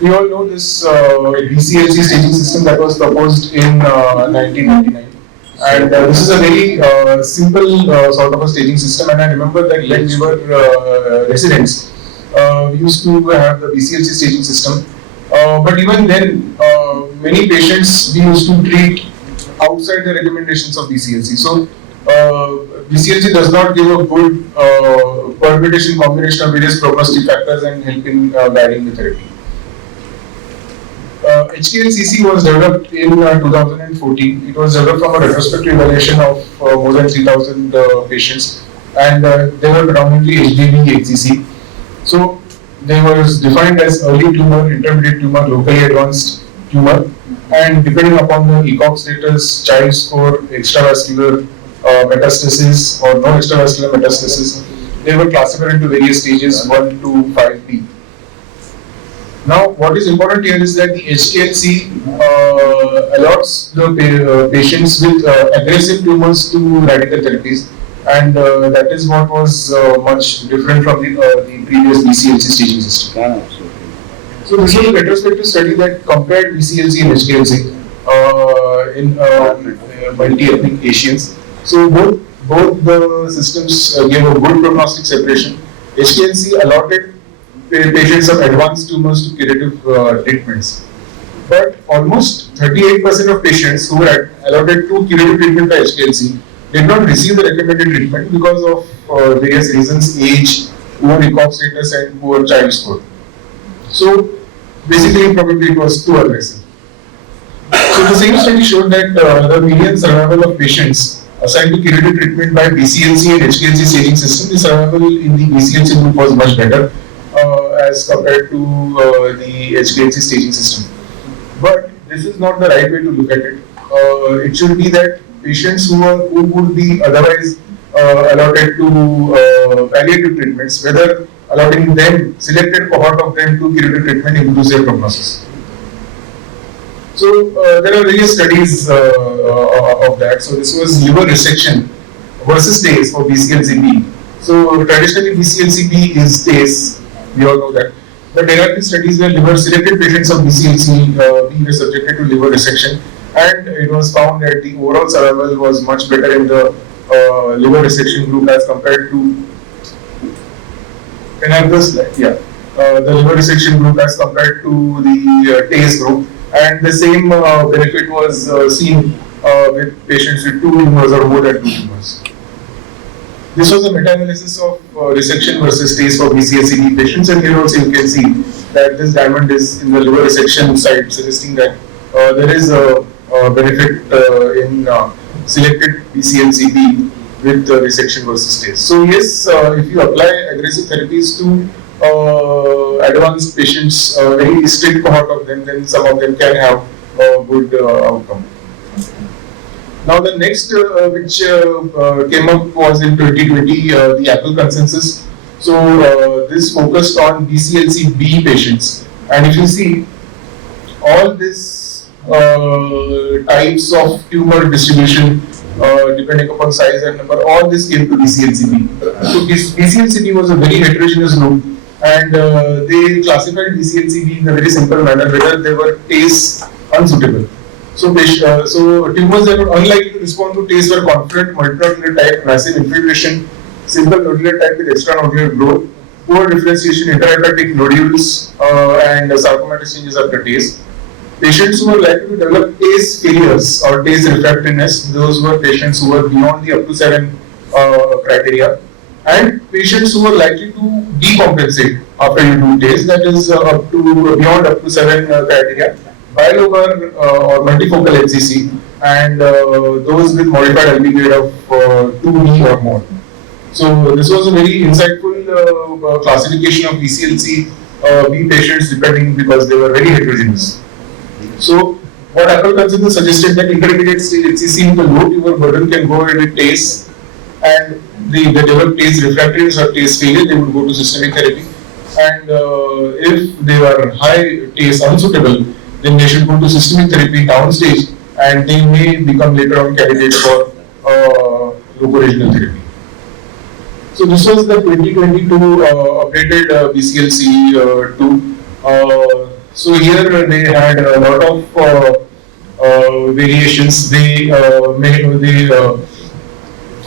We all know this BCLC staging system that was proposed in 1999. And this is a very simple sort of a staging system, and I remember that when we were residents, we used to have the BCLC staging system. But even then, many patients we used to treat outside the recommendations of BCLC. So, BCLC does not give a good permutation combination of various prognostic factors and help in guiding the therapy. HCC was developed in 2014. It was developed from a retrospective evaluation of more than 3,000 patients, and they were predominantly HDV HCC. So they were defined as early tumor, intermediate tumor, locally advanced tumor, and depending upon the ECOG status, child score, extravascular metastasis or no extravascular metastasis, they were classified into various stages 1 to 5B. Now, what is important here is that the HCC allots the patients with aggressive tumors to radical therapies, and that is what was much different from the previous BCLC staging system. So this was a retrospective study that compared BCLC and HCLC in multi-ethnic Asians. So both the systems gave a good prognostic separation. HCLC allotted patients of advanced tumors to curative treatments. But almost 38% of patients who were allotted to curative treatment by HCLC did not receive the recommended treatment because of various reasons, age, poor ECOG status and poor child score. So basically probably it was too aggressive. So the same study showed that the median survival of patients assigned to curative treatment by BCLC and HCLC staging system, the survival in the BCLC group was much better as compared to the HCLC staging system. But this is not the right way to look at it. It should be that patients who would be otherwise allotted to palliative treatments, whether allotting them, selected cohort of them to curative treatment improves their prognosis. So there are various studies of that. So this was liver resection versus TACE for BCLC-B. So traditionally BCLC-B is TACE, we all know that. But there have been studies where liver selected patients of BCLC-B were subjected to liver resection, and it was found that the overall survival was much better in the liver resection group as compared to, can I have this slide? Yeah. The liver resection group as compared to the TACE group, and the same benefit was seen with patients with 2 tumors or more than 2 tumors. This was a meta-analysis of resection versus TACE for BCLC-B patients, and here also you can see that this diamond is in the liver resection side, suggesting that there is a benefit in selected BCLC-B with resection versus TACE. So yes, if you apply aggressive therapies to advanced patients, very strict cohort of them, then some of them can have a good outcome. Now the next which came up was in 2020, the APASL consensus. So this focused on BCLC-B patients, and if you see all these types of tumor distribution depending upon size and number, all this came to BCLC-B. So BCLC-B was a very heterogeneous group, and they classified BCLC-B in a very simple manner, whether they were TACE unsuitable. So tumors that were unlikely to respond to TACE were confident multinodular type, massive infiltration, simple nodular type with extranodular growth, poor differentiation, intrahepatic nodules, and sarcomatous changes after TACE. Patients who were likely to develop TACE failures or TACE refractoriness, those were patients who were beyond the up to 7 criteria, and patients who were likely to decompensate after you do TACE, that is beyond up to 7 criteria. Bilobar or multifocal HCC, and those with modified LV grade of 2B or more. So this was a very insightful classification of BCLC-B patients depending, because they were very heterogeneous. So what APASL consensus suggested that intermediate stage HCC with a low tumor burden can go ahead with TACE, and they develop taste refractoriness or taste failure, they would go to systemic therapy. And if they are high taste unsuitable, then they should go to systemic therapy downstage, and they may become later on candidates for locoregional therapy. So this was the 2022 updated BCLC2. So here they had a lot of variations. They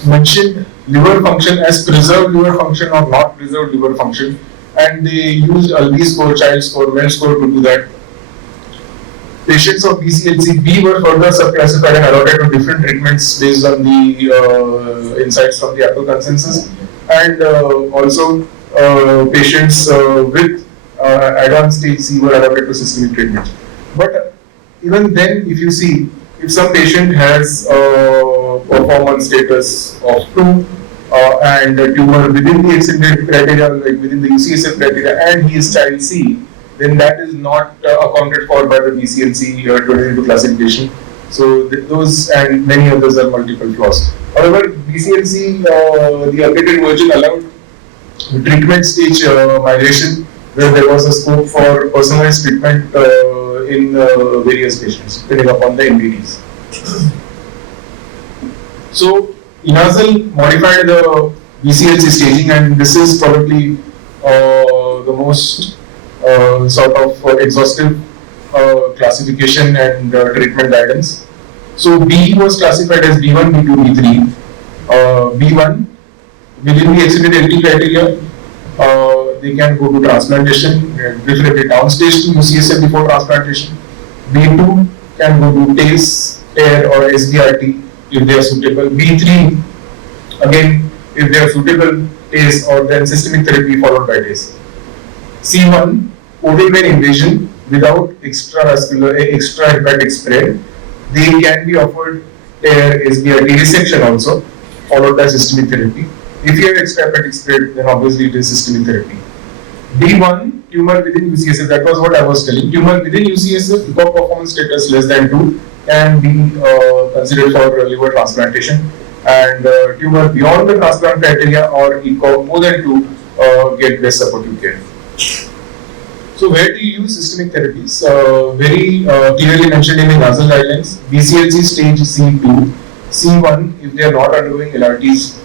mentioned liver function as preserved liver function or not preserved liver function, and they used ALBI score, child score, well score to do that. Patients of BCLC-B were further subclassified and allotted to different treatments based on the insights from the APASL consensus, and also patients with advanced stage C were allotted to systemic treatment. But even then, if you see, if some patient has performance status of 2 and a tumor within the extended criteria, like within the UCSF criteria, and he is child C, then that is not accounted for by the BCLC 22 classification. So those and many others are multiple flaws. However, BCLC, the updated version allowed treatment stage migration, where there was a scope for personalized treatment in various patients, depending upon the MDDs. So APASL modified the BCLC staging, and this is probably the most sort of exhaustive classification and treatment guidance. So B was classified as B1, B2, B3. B1, within the exceeded LT criteria, they can go to transplantation, preferably downstage to UCSF before transplantation. B2 can go to TACE, TARE or SBRT if they are suitable. B3, again, if they are suitable, TACE or then systemic therapy followed by TACE. C1, portal vein invasion without extra hepatic spread. They can be offered TARE, SBRT resection also, followed by systemic therapy. If you have extra hepatic spread, then obviously it is systemic therapy. D1, tumor within UCSF, that was what I was telling. Tumor within UCSF, ECOG performance status less than 2 can be considered for liver transplantation. And tumor beyond the transplant criteria or ECOG more than 2 get best supportive care. So where do you use systemic therapies? Very clearly mentioned in the APASL guidelines. BCLC stage C2, C1 if they are not undergoing LRTs,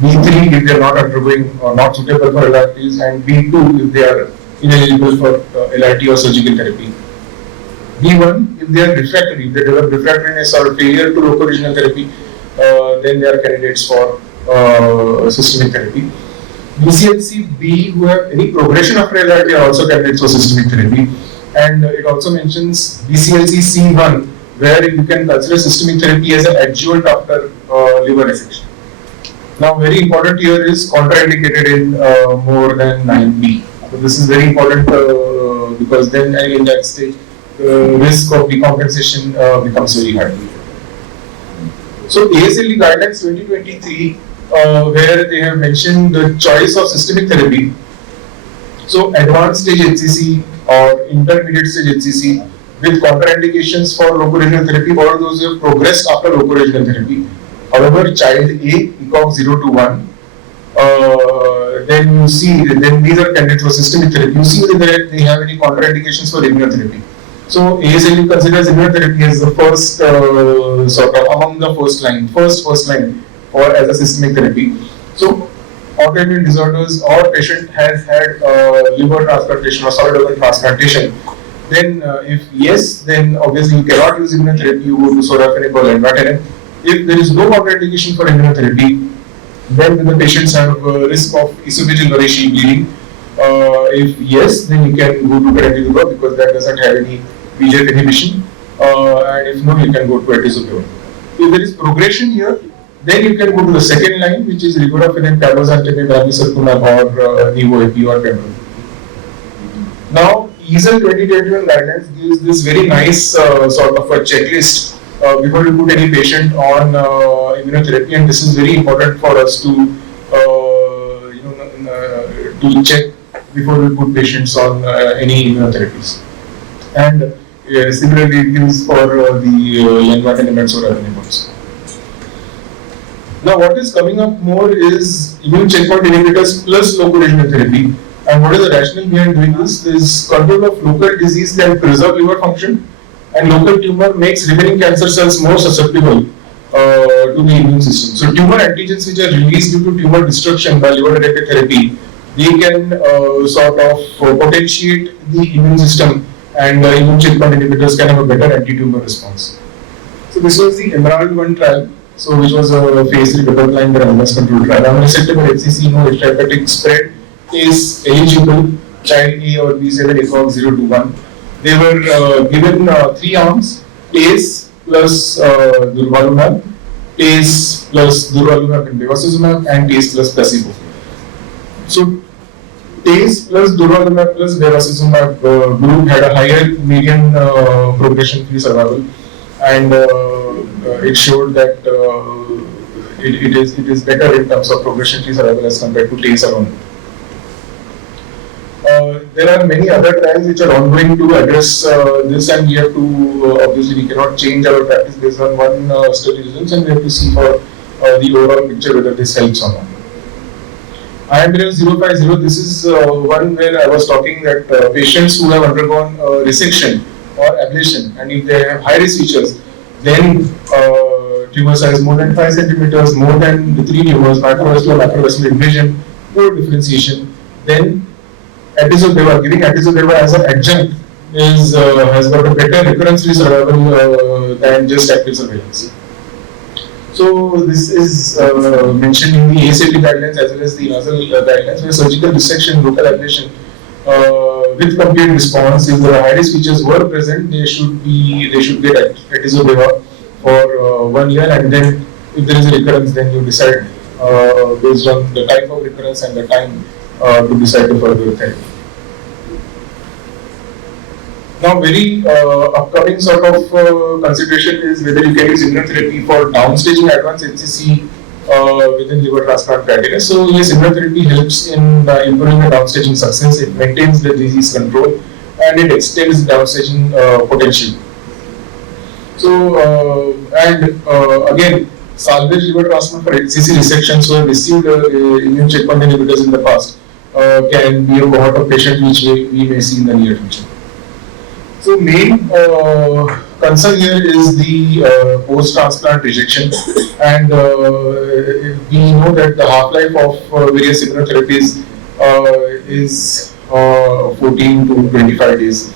B3 if they are not undergoing or not suitable for LRTs, and B2 if they are ineligible for LRT or surgical therapy. B1 if they are refractory, if they develop refractoriness or failure to locoregional therapy, then they are candidates for systemic therapy. BCLC-B who have any progression after LRT are also candidates for systemic therapy. And it also mentions BCLC-C1 where you can consider systemic therapy as an adjuvant after liver resection. Now, very important here is contraindicated in more than 9B. So this is very important because then in that stage, the risk of decompensation becomes very high. So ASLE guidelines 2023, where they have mentioned the choice of systemic therapy. So advanced stage HCC or intermediate stage HCC with contraindications for locoregional therapy or those who have progressed after locoregional therapy. However, child A, ECOG 0 to 1, then you see, then these are candidates for systemic therapy. You see whether they have any contraindications for immunotherapy. So ASLE considers immunotherapy as the first sort of among the first line or as a systemic therapy. So autoimmune disorders or patient has had liver transplantation or solid organ transplantation, then if yes, then obviously you cannot use immunotherapy, you go to sorafenib or lenvatinib. If there is no contraindication for immunotherapy, then the patients have risk of esophageal variceal bleeding. If yes, then you can go to Radiological because that doesn't have any VEGF inhibition, and if no, you can go to atezolizumab. If there is progression here, then you can go to the second line, which is regorafenib, cabozantinib, ramucirumab, or nivo-epi or pembrolizumab. Now, EASL 2021 guidelines gives this very nice sort of a checklist before you put any patient on immunotherapy, and this is very important for us to to check before we put patients on any immunotherapies. And similarly, it gives for the lenvatinib and sorafenib also. Now, what is coming up more is immune checkpoint inhibitors plus local immunotherapy. And what is the rationale behind doing this? Is control of local disease can preserve liver function, and local tumor makes remaining cancer cells more susceptible to the immune system. So, tumor antigens which are released due to tumor destruction by liver-directed therapy, they can sort of potentiate the immune system, and immune checkpoint inhibitors can have a better anti-tumor response. So, this was the Emerald-1 trial. So, which was a phase 3 double-blind randomized controlled trial. Unresectable HCC, no extrahepatic spread is eligible, child A or B cell ECOG 0 to 1. They were given 3 arms: TACE plus durvalumab, TACE plus durvalumab and bevacizumab, and TACE plus placebo. So, TACE plus durvalumab plus bevacizumab group had a higher median progression-free survival, and it showed that it is better in terms of progression-free survival as compared to TACE alone. There are many other trials which are ongoing to address this, and we have to obviously we cannot change our practice based on one study results, and we have to see for the overall picture whether this helps or not. IMBRL 050, this is one where I was talking that patients who have undergone resection or ablation, and if they have high risk features, then tumor size more than 5 centimeters, more than 3 tumors, macrovascular invasion, poor differentiation, then atezolizumab, giving atezolizumab as an adjunct has got a better recurrence-free survival than just active surveillance. So this is mentioned in the ACLT guidelines as well as the nasal guidelines, where surgical resection, local ablation with complete response, if the high-risk features were present, they should get atezolizumab for 1 year, and then if there is a recurrence, then you decide based on the type of recurrence and the time to decide to further therapy. Now, very upcoming sort of consideration is whether you can use immunotherapy for downstaging advanced HCC within liver transplant criteria. So, yes, immunotherapy helps in improving the downstaging success. It maintains the disease control and it extends downstaging potential. So, again, salvage liver transplant for HCC resections who have received immune checkpoint inhibitors in the past can be a cohort of patients which we may see in the near future. So, main concern here is the post-transplant rejection, and we know that the half-life of various immunotherapies is 14 to 25 days.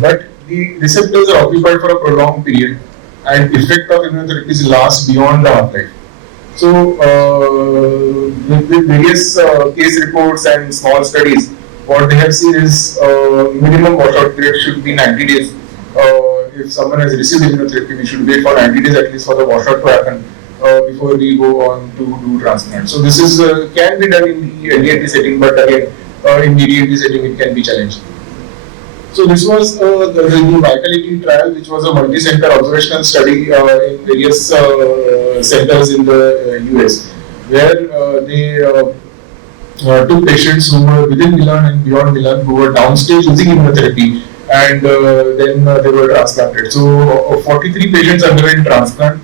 But the receptors are occupied for a prolonged period, and effect of immunotherapies lasts beyond the half-life. So, with various case reports and small studies, what they have seen is minimum washout period should be 90 days. If someone has received immunotherapy, we should wait for 90 days at least for the washout to happen before we go on to do transplant. So this is can be done in the LDNT setting, but again in the DNT setting it can be challenging. So this was the Vitality trial, which was a multi-center observational study in various centers in the US, where they took patients who were within Milan and beyond Milan who were downstage using immunotherapy, and then they were transplanted. So 43 patients underwent transplant,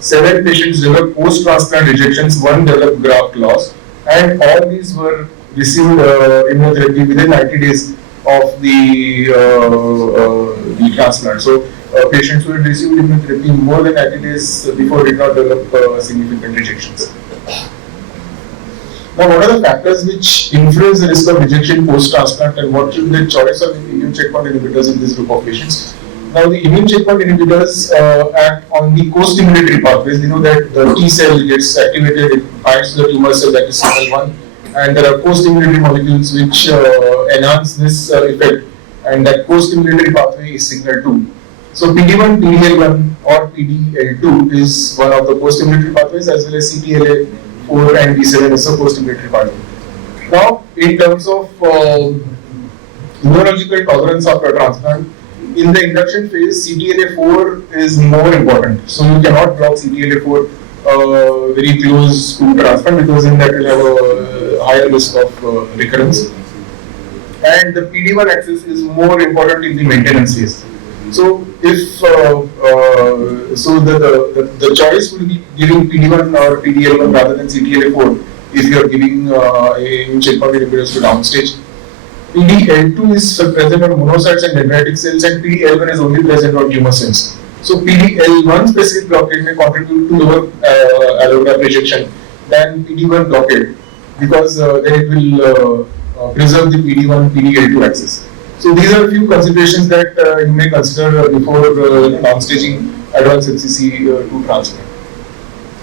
7 patients developed post-transplant rejections, 1 developed graft loss, and all these were received immunotherapy within 90 days of the transplant. So patients who had received immunotherapy more than 90 days before did not develop significant rejections. Now, what are the factors which influence the risk of rejection post-transplant, and what should be the choice of immune checkpoint inhibitors in this group of patients? Now, the immune checkpoint inhibitors act on the co-stimulatory pathways. We know that the T cell gets activated, it binds to the tumor cell, that is signal 1, and there are co-stimulatory molecules which enhance this effect, and that co-stimulatory pathway is signal 2. So, PD1, PDL1 or PDL2 is one of the co-stimulatory pathways, as well as CTLA4 and B7 is a co-stimulatory pathway. Now, in terms of immunological tolerance after transplant, in the induction phase, CTLA4 is more important. So, you cannot block CTLA4 very close to transplant, because then that will have a higher risk of recurrence. And the PD1 axis is more important in the maintenance phase. So if the choice will be giving PD1 or PDL1 rather than CTLA4 if you are giving a checkpoint inhibitors to downstage. PDL2 is present on monocytes and dendritic cells, and PDL1 is only present on tumor cells. So PDL1 specific blockade may contribute to lower allograft rejection than PD1 blockade, because then it will preserve the PD1 PDL2 axis. So these are a few considerations that you may consider before downstaging advanced HCC to transplant.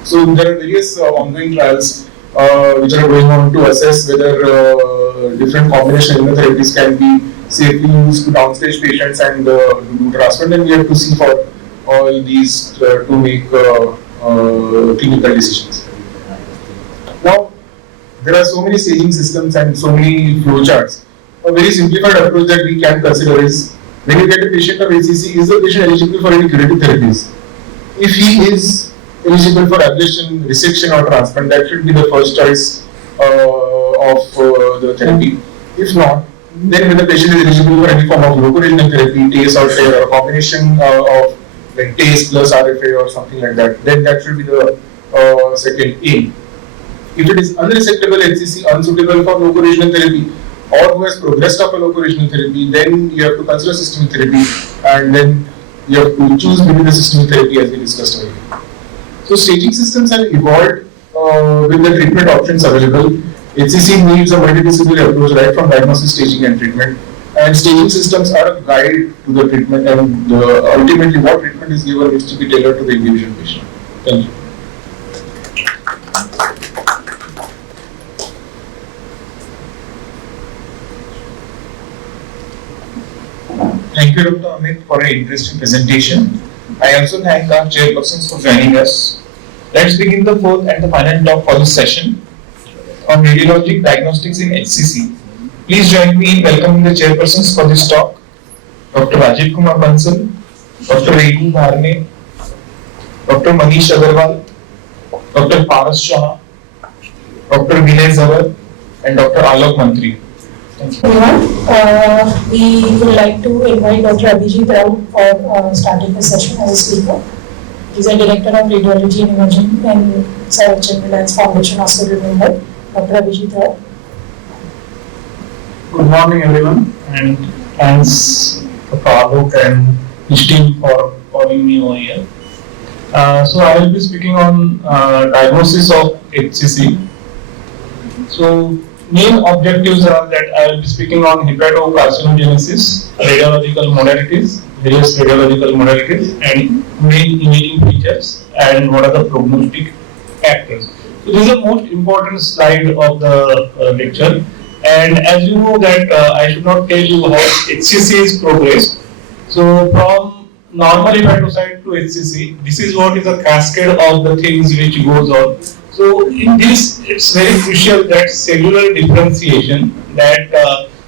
So there are various ongoing trials which are going on to assess whether different combination immunotherapies can be safely used to downstage patients and do transplant, and we have to see for all these to make clinical decisions. Now, there are so many staging systems and so many flowcharts. A very simplified approach that we can consider is, when you get a patient of HCC, is the patient eligible for any curative therapies? If he is eligible for ablation, resection or transplant, that should be the first choice of the therapy. If not, then when the patient is eligible for any form of local regional therapy, TACE or FAIR, or a combination of like TACE plus RFA or something like that, then that should be the second aim. If it is unresectable HCC, unsuitable for local regional therapy, or who has progressed of a local regional therapy, then you have to consider systemic therapy, and then you have to choose between the systemic therapy as we discussed earlier. So staging systems have evolved with the treatment options available. HCC needs a multidisciplinary approach right from diagnosis, staging and treatment. And staging systems are a guide to the treatment, and ultimately what treatment is given needs to be tailored to the individual patient. Thank you. Thank you, Dr. Amit, for an interesting presentation. I also thank our chairpersons for joining us. Let's begin the fourth and the final talk for this session on radiologic diagnostics in HCC. Please join me in welcoming the chairpersons for this talk: Dr. Rajiv Kumar Bansal, Dr. Renu Bharne, Dr. Manish Agarwal, Dr. Paras Shah, Dr. Vinay Zawar, and Dr. Alok Mantri. Thank you. Everyone, we would like to invite Dr. Abhijit Rao for starting the session as a speaker. He is a Director of Radiology and Imaging in Reliance Foundation Hospital, Mumbai. Dr. Abhijit Rao. Good morning, everyone, and thanks to Alok and his team for calling me over here. So I will be speaking on diagnosis of HCC. So main objectives are that I will be speaking on hepatocarcinogenesis, radiological modalities, various radiological modalities, and main imaging features, and what are the prognostic factors. So this is the most important slide of the lecture. And as you know that I should not tell you how HCC is progressed. So from normal hepatocyte to HCC, this is what is a cascade of the things which goes on. So in this, it's very crucial that cellular differentiation, that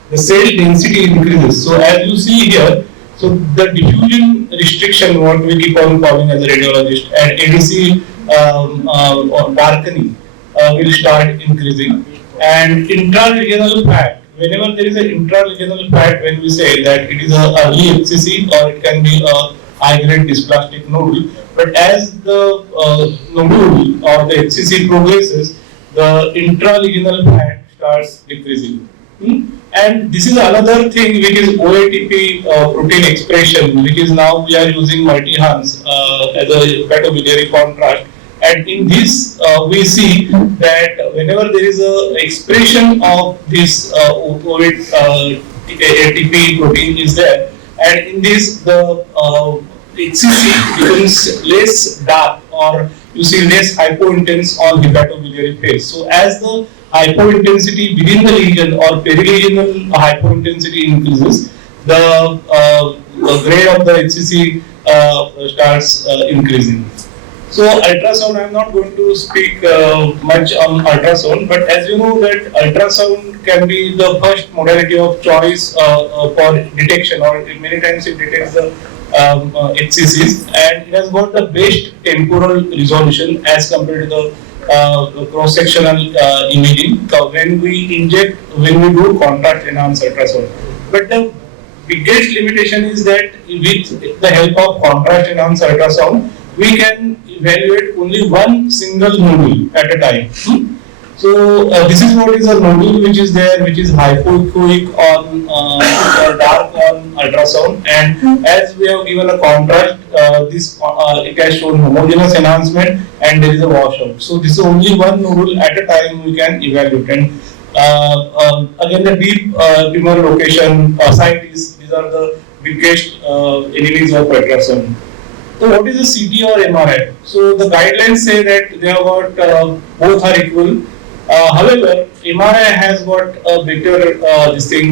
the cell density increases. So as you see here, so the diffusion restriction, what we keep on calling as a radiologist, and ADC or darkening will start increasing. And intraregional fat, whenever there is an intraregional fat, when we say that it is an early HCC or it can be a high-grade dysplastic nodule, but as the nodule or the HCC progresses, the intraregional fat starts decreasing. And this is another thing which is OATP protein expression, which is now we are using multi-HANS as a hepatobiliary contrast. And in this, we see that whenever there is a expression of this ATP protein is there, and in this the HCC becomes less dark, or you see less hypointense on hepatobiliary phase. So as the hypointensity within the lesion or perilegional hypointensity increases, the grade of the HCC starts increasing. So ultrasound, I am not going to speak much on ultrasound, but as you know that ultrasound can be the first modality of choice for detection, or many times it detects the HCCs, and it has got the best temporal resolution as compared to the cross-sectional imaging when we do contrast enhanced ultrasound. But the biggest limitation is that with the help of contrast enhanced ultrasound, we can evaluate only one single nodule at a time. So this is what is a nodule which is there, which is hypoechoic on or dark on ultrasound, and as we have given a contrast, it has shown homogeneous enhancement and there is a washout. So this is only one nodule at a time we can evaluate. And again, the deep tumor location, ascites, these are the biggest enemies of ultrasound. So what is a CT or MRI? So the guidelines say that they have got both are equal. However, MRI has got a better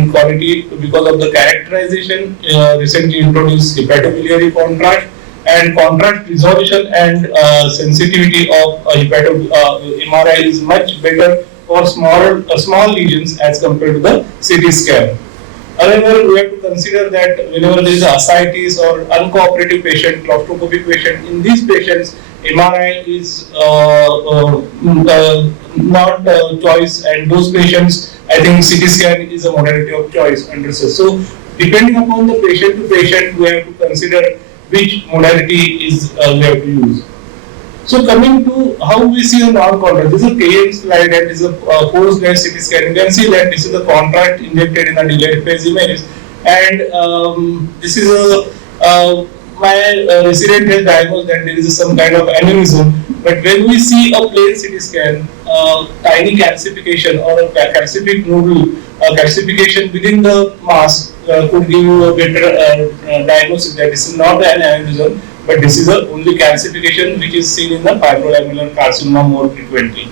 quality because of the characterization. Recently introduced hepatobiliary contrast and contrast resolution and sensitivity of MRI is much better for small lesions as compared to the CT scan. However, we have to consider that whenever there is ascites or uncooperative patient, claustrophobic patient, in these patients, MRI is not choice, and those patients, I think CT scan is a modality of choice under such. So, depending upon the patient to patient, we have to consider which modality is we have to use. So coming to how we see a non-contrast, this is a KM slide and this is a post-net CT scan. You can see that this is the contrast injected in a delayed phase image, and this is a my resident has diagnosed that there is some kind of aneurysm. But when we see a plain CT scan, tiny calcification or a calcific nodule, calcification within the mass could give you a better diagnosis that this is not an aneurysm, but this is the only calcification which is seen in the fibrolamellar carcinoma more frequently.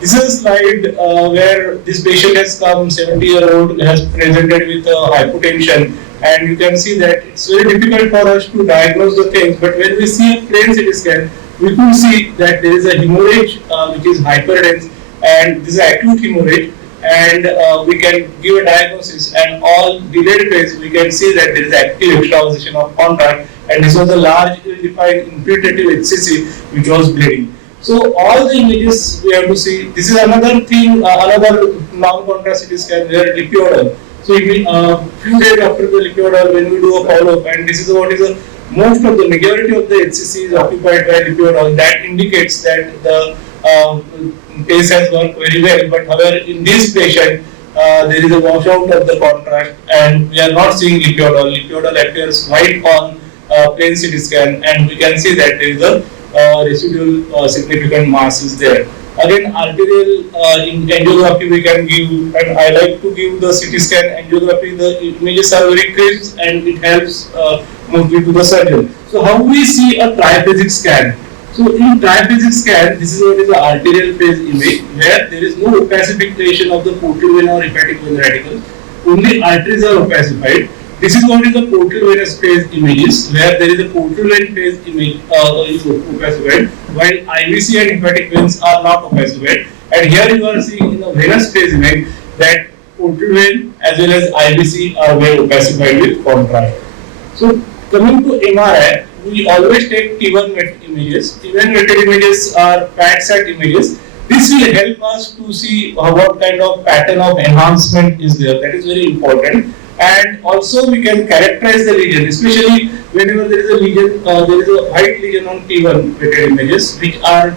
This is a slide where this patient has come, 70-year-old, has presented with hypotension, and you can see that it's very difficult for us to diagnose the things, but when we see a plain CT scan, we could see that there is a hemorrhage which is hyperdense, and this is acute hemorrhage, and we can give a diagnosis, and all delayed phase we can see that there is active extravasation of contrast, and this was a large ill-defined infiltrative HCC which was bleeding. So all the images we have to see. This is another thing, another non-contrast CT scan where lipidol. So few days after the lipidol, when we do a follow-up, and this is what is a most of the majority of the HCC is occupied by lipidol. That indicates that the case has worked very well. But however, in this patient, there is a washout of the contrast, and we are not seeing lipidol. Lipidol appears white on plain CT scan, and we can see that there is a residual significant mass is there. Again, arterial angiography we can give, and I like to give the CT scan angiography. The images are very crisp and it helps mostly to the surgeon. So how we see a triphasic scan? So in triphasic scan, this is what is the arterial phase image where there is no opacification of the portal vein or hepatic vein radicals. Only arteries are opacified. This is what is the portal venous phase images where there is a portal vein phase image is opacified, while IVC and hepatic veins are not opacified. And here you are seeing in the venous phase image that portal vein as well as IVC are well opacified with contrast. So coming to MRI, we always take T1 wet images. T1 wetted images are PAT sat images. This will help us to see what kind of pattern of enhancement is there. That is very important. And also we can characterize the lesion, especially whenever there is a lesion, there is a white lesion on T1 wetted images, which are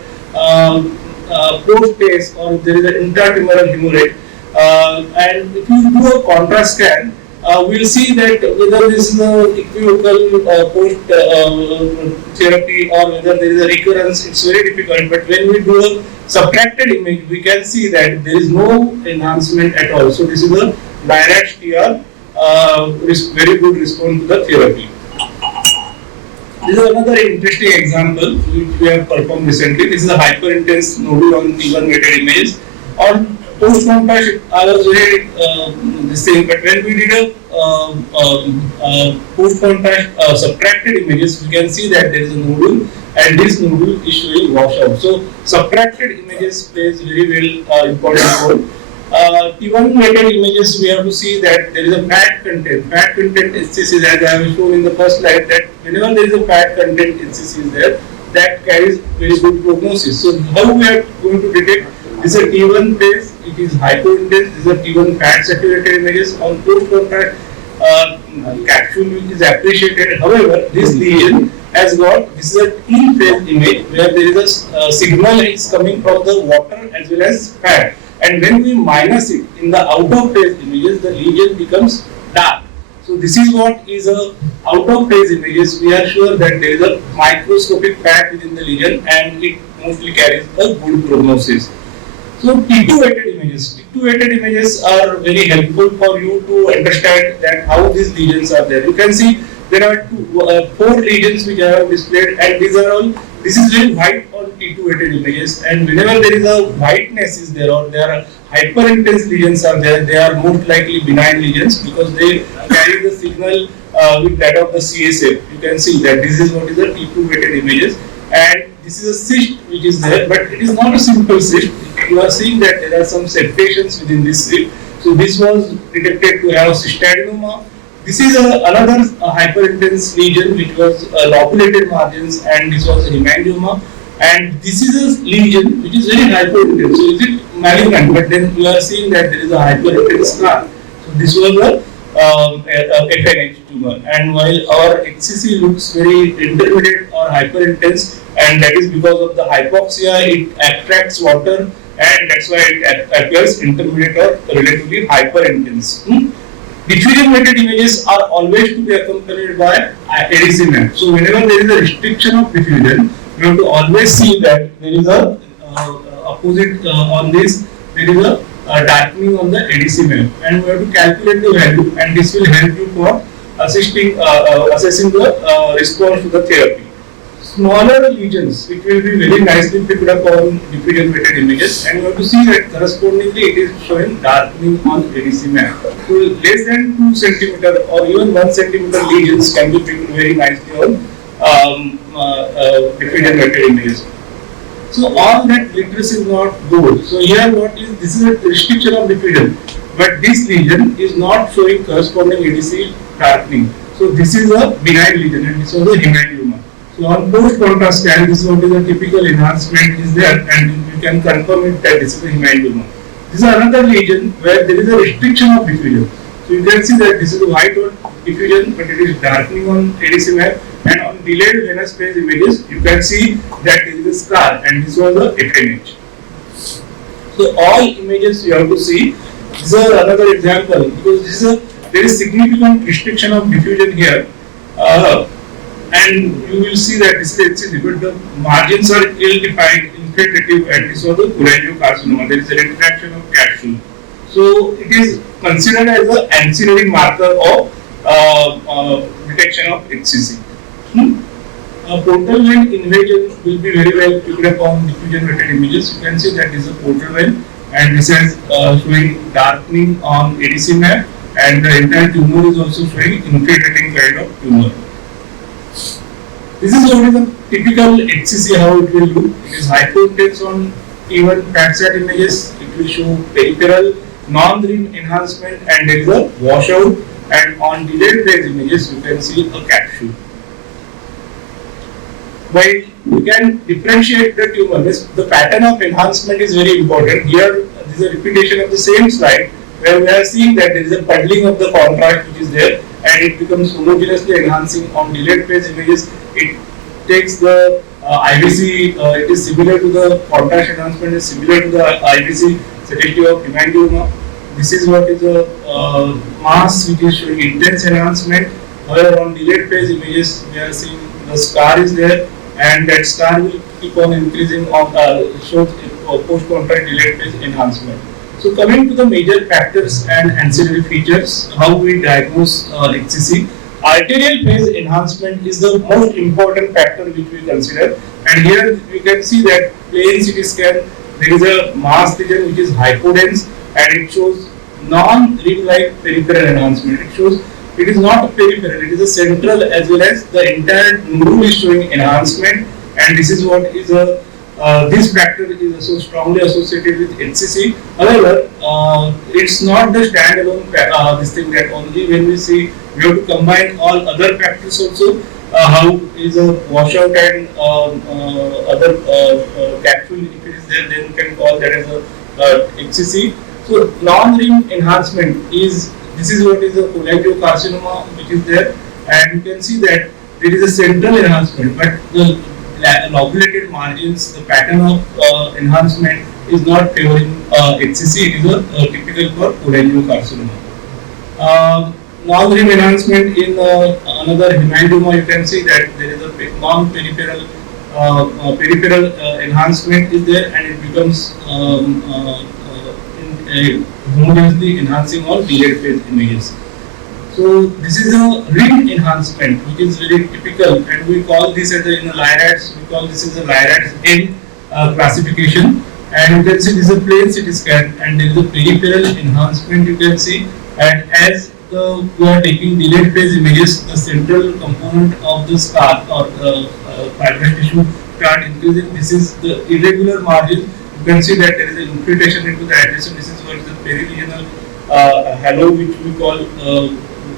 post-phase or there is an intratumoral hemorrhage. And if you do a contrast scan, we'll see that whether this is a equivocal post therapy or whether there is a recurrence, it's very difficult. But when we do a subtracted image, we can see that there is no enhancement at all. So this is a direct TR. Very good response to the therapy. This is another interesting example which we have performed recently. This is a hyperintense nodule on T1 wetted image. On post-contrast, I was very this thing, but when we did a post-contrast subtracted images, we can see that there is a nodule, and this nodule is showing washout. So subtracted images plays very well important role. T1 wetted images, we have to see that there is a fat content. Fat content HCC, as I have shown in the first slide, that whenever there is a fat content HCC is there, that carries very good prognosis. So how we are going to detect? This is a T1 phase, it is hypointense. This is a T1 fat saturated images. On post contrast, capsule which is appreciated. However, this lesion has got, this is a in-phase image where there is a signal is coming from the water as well as fat. And when we minus it in the out of phase images, the lesion becomes dark. So this is what is a out of phase images. We are sure that there is a microscopic fat within the lesion and it mostly carries a good prognosis. So T2 weighted images. T2 weighted images are very helpful for you to understand that how these lesions are there. You can see there are 4 lesions which I have displayed, and these are all, this is very white on T2 weighted images, and whenever there is a whiteness is there or there are hyper intense lesions are there, they are most likely benign lesions because they carry the signal with that of the CSF. You can see that this is what is the T2 weighted images, and this is a cyst which is there, but it is not a simple cyst. You are seeing that there are some septations within this cyst. So this was detected to have cystadenoma. This is another hyperintense lesion which was lobulated margins, and this was a hemangioma. And this is a lesion which is very hyperintense. So is it malignant? But then you are seeing that there is a hyperintense scar. So this was a FNH tumor. And while our HCC looks very intermediate or hyperintense, and that is because of the hypoxia, it attracts water, and that's why it appears intermediate or relatively hyperintense. Diffusion weighted images are always to be accompanied by ADC-map. So whenever there is a restriction of diffusion, you have to always see that there is a opposite on this, there is a darkening on the ADC-map, and we have to calculate the value, and this will help you for assessing the response to the therapy. Smaller lesions, which will be very nicely picked up on diffusion weighted images, and you have to see that correspondingly it is showing darkening on ADC map. So less than 2 centimeter or even 1 centimeter lesions can be picked very nicely on diffusion weighted images. So all that literacy is not good. So here what is, this is a restriction of diffusion, but this lesion is not showing corresponding ADC darkening. So this is a benign lesion, and this was a hemangioma. So on post-contrast scan, this is what is a typical enhancement is there, and you can confirm it that this is a hemangioma. This is another lesion where there is a restriction of diffusion. So you can see that this is a white on diffusion, but it is darkening on ADC map, and on delayed venous phase images, you can see that there is a scar, and this was a FNH. So all images you have to see. This is another example because there is significant restriction of diffusion here. And you will see that this is HCC, but the margins are ill-defined, infiltrative, and this was the cholangiocarcinoma. There is a retraction of capsule. So it is considered as an ancillary marker of detection of HCC. Portal vein invasion will be very well picked up on diffusion weighted images. You can see that this is a portal vein, and this is showing darkening on ADC map, and the entire tumor is also showing infiltrating kind of tumor. This is what is a typical HCC, how it will look. It is hypointense on even PAT-SAT images. It will show peripheral, non-rim enhancement, and there is a washout. And on delayed phase images, you can see a capsule. While you can differentiate the tumor, the pattern of enhancement is very important. Here, this is a repetition of the same slide, where we are seeing that there is a puddling of the contrast which is there, and it becomes homogeneously enhancing on delayed phase images. It takes the IVC, it is similar to the contrast enhancement, is similar to the IVC suggestive of hemangioma. This is what is a mass which is showing intense enhancement. However, on delayed phase images, we are seeing the scar is there, and that scar will keep on increasing on shows post-contrast delayed phase enhancement. So coming to the major factors and ancillary features, how we diagnose HCC. Arterial phase enhancement is the most important factor which we consider, and here you can see that plain CT scan, there is a mass lesion which is hypodense, and it shows non-rim-like peripheral enhancement. It shows it is not a peripheral, it is a central as well as the entire nodule is showing enhancement, and this is what is a this factor is so strongly associated with HCC. However, it's not the standalone this thing that only when we see, we have to combine all other factors also. How is a washout and other capsule, if it is there, then we can call that as a HCC. So non-rim enhancement is this is what is a cholangiocarcinoma which is there, and you can see that there is a central enhancement, but the lobulated margins, the pattern of enhancement is not favoring HCC. It is a typical for cholangiocarcinoma. Non-rim enhancement in another hemangioma, you can see that there is a non-peripheral peripheral enhancement is there, and it becomes homogeneously enhancing on delayed phase images. So this is a rim enhancement, which is very typical, and we call this as in the LIRADS, we call this as a LIRADS N classification. And you can see this is a plain CT scan, and there is a peripheral enhancement you can see, and as we are taking delayed phase images, the central component of the scar or fibrous tissue start increasing. This is the irregular margin. You can see that there is an infiltration into the adjacent. This is what is the periregional halo, which we call,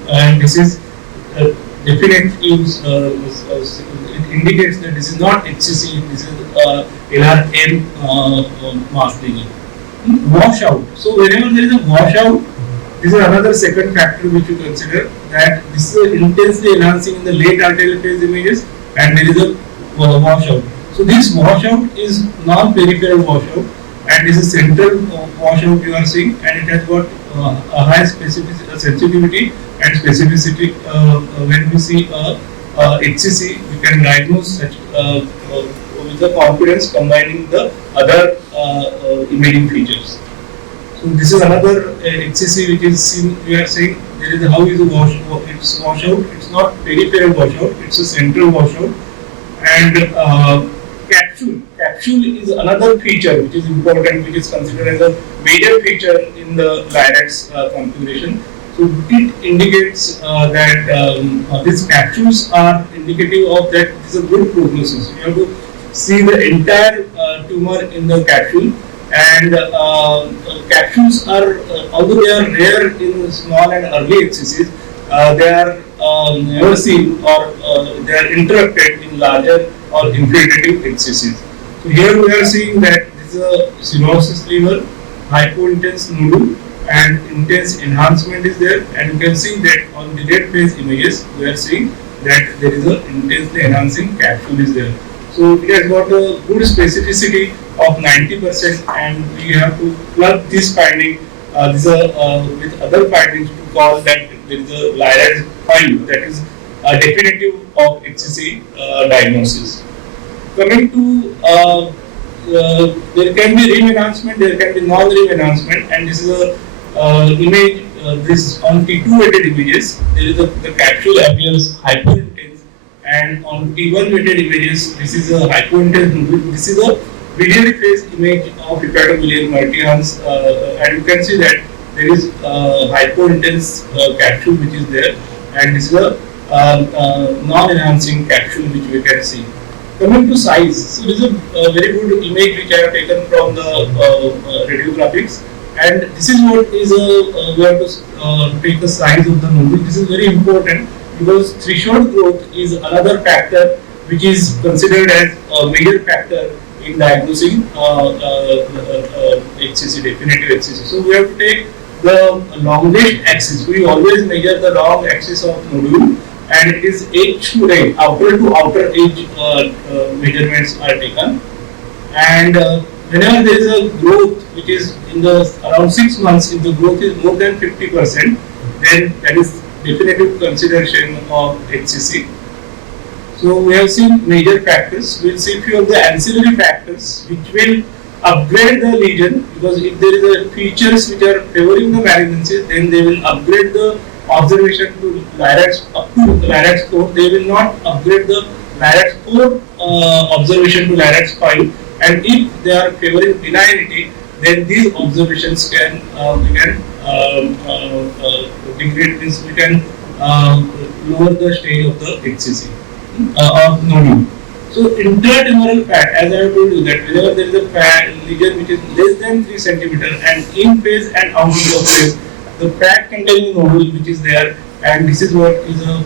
and this is definite use. It indicates that this is not HCC. This is LRM masking. Washout. So whenever there is a washout, this is another second factor which you consider, that this is intensely enhancing in the late arterial phase images, and there is a washout. So this washout is non-peripheral washout, and this is central washout you are seeing, and it has got a high sensitivity and specificity. When we see HCC, we can diagnose such with the confidence combining the other imaging features. So this is another HCC which is seen. We are saying there is how is a it's washout. It's not peripheral washout. It's a central washout. And capsule. Capsule is another feature which is important, which is considered as a major feature in the LIRADS configuration. So it indicates that these capsules are indicative of that this is a good prognosis. You have to see the entire tumor in the capsule. And capsules are, although they are rare in small and early HCCs, they are never seen, or they are interrupted in larger or infiltrative HCCs. So here we are seeing that this is a cirrhosis liver, hypointense nodule, and intense enhancement is there, and you can see that on the delayed phase images we are seeing that there is a intensely enhancing capsule is there. So it has got a good specificity of 90%, and we have to plug this finding with other findings to call that there is a LIRADS 5, that is definitive of HCC diagnosis. Coming to there can be rim enhancement, there can be non-rim enhancement, and this is a image. This on T2 weighted images, there is the capsule appears hypointense, and on T1 weighted images, this is a hypointense nodule. This is a biliary phase image of hepatobiliary multi-hans, and you can see that there is hypointense capsule which is there, and this is a non-enhancing capsule which we can see. Coming to size, so this is a very good image which I have taken from the radiographics, and this is what is we have to take the size of the nodule. This is very important because threshold growth is another factor which is considered as a major factor in diagnosing HCC, definitive HCC. So we have to take the longest axis. We always measure the long axis of nodule, and it is edge to edge, outer to outer edge measurements are taken. And whenever there is a growth which is in the around 6 months, if the growth is more than 50%, then that is definitive consideration of HCC. So we have seen major factors. We will see few of the ancillary factors which will upgrade the lesion, because if there is a features which are favoring the malignancy, then they will upgrade the observation to LIRADS up to LIRADS 4. They will not upgrade the LIRADS 4 observation to LIRADS 5. And if they are favoring benignity, then these observations can we can degrade this. We can lower the stage of the HCC of nodule. So intratumoral fat, as I have told you, that whenever there is a fat lesion which is less than 3 cm and in phase and out of phase, the fat containing nodule which is there, and this is what is a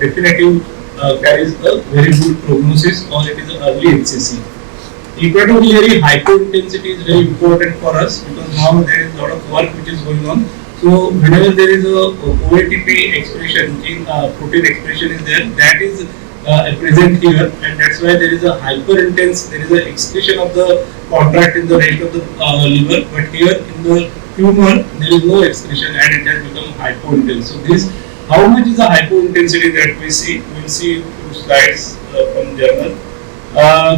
definitive carries a very good prognosis, or it is an early HCC. Hepatobiliary hypointensity is very important for us, because now there is a lot of work which is going on. So whenever there is a OATP expression, protein expression is there, that is present here, and that's why there is a hyper intense, there is an excretion of the contract in the rest of the liver, but here in the tumor there is no excretion and it has become hypo intense. So this, how much is the hypo intensity that we see? We will see two slides from journal.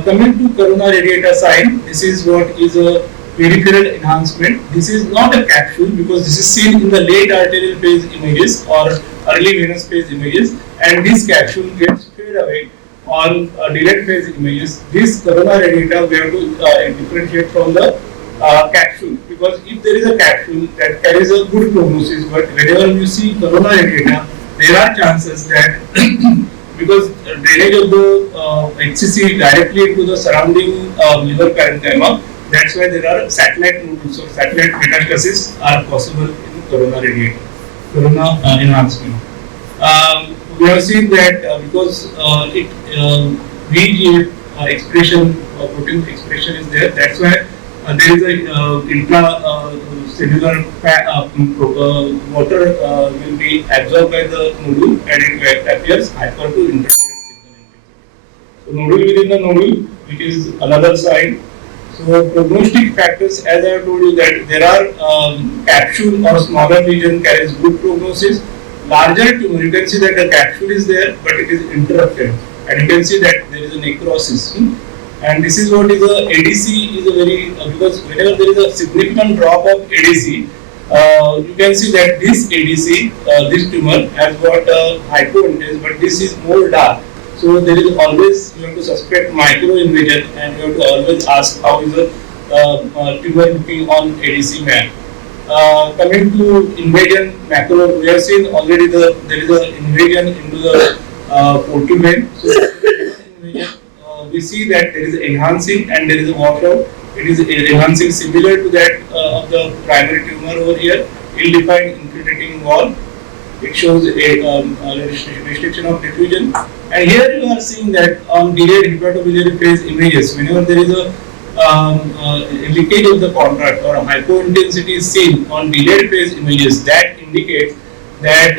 Coming to corona radiata sign, this is what is a peripheral enhancement. This is not a capsule because this is seen in the late arterial phase images or early venous phase images, and this capsule gets fade away on direct phase images. This corona radiata we have to differentiate from the capsule, because if there is a capsule that carries a good prognosis, but whenever you see corona radiata, there are chances that because drainage of the HCC directly into the surrounding liver parenchyma, that's why there are satellite nodules or satellite metastases are possible in corona radiata, corona enhancement. We have seen that because VEGF expression, protein expression is there, that's why there is a intracellular water will be absorbed by the nodule and it appears hyper to intermediate signal intensity. So nodule within the nodule, which is another sign. So prognostic factors, as I have told you, that there are capsule or smaller lesion carries good prognosis. Larger tumor, you can see that the capsule is there, but it is interrupted, and you can see that there is a necrosis. And this is what is a ADC is a very because whenever there is a significant drop of ADC, you can see that this ADC, this tumor has got a hypointense, but this is more dark. So there is always, you have to suspect micro invasion, and you have to always ask how is the tumor looking on ADC map. Coming to invasion macro, we have seen already there is an invasion into the portal vein. So invasion, we see that there is enhancing and there is a washout. It is enhancing similar to that of the primary tumor over here, ill-defined infiltrating wall. It shows a restriction of diffusion. And here you are seeing that on delayed hepatobiliary phase images, whenever there is a leakage of the contract or a hypointensity is seen on delayed phase images, that indicates that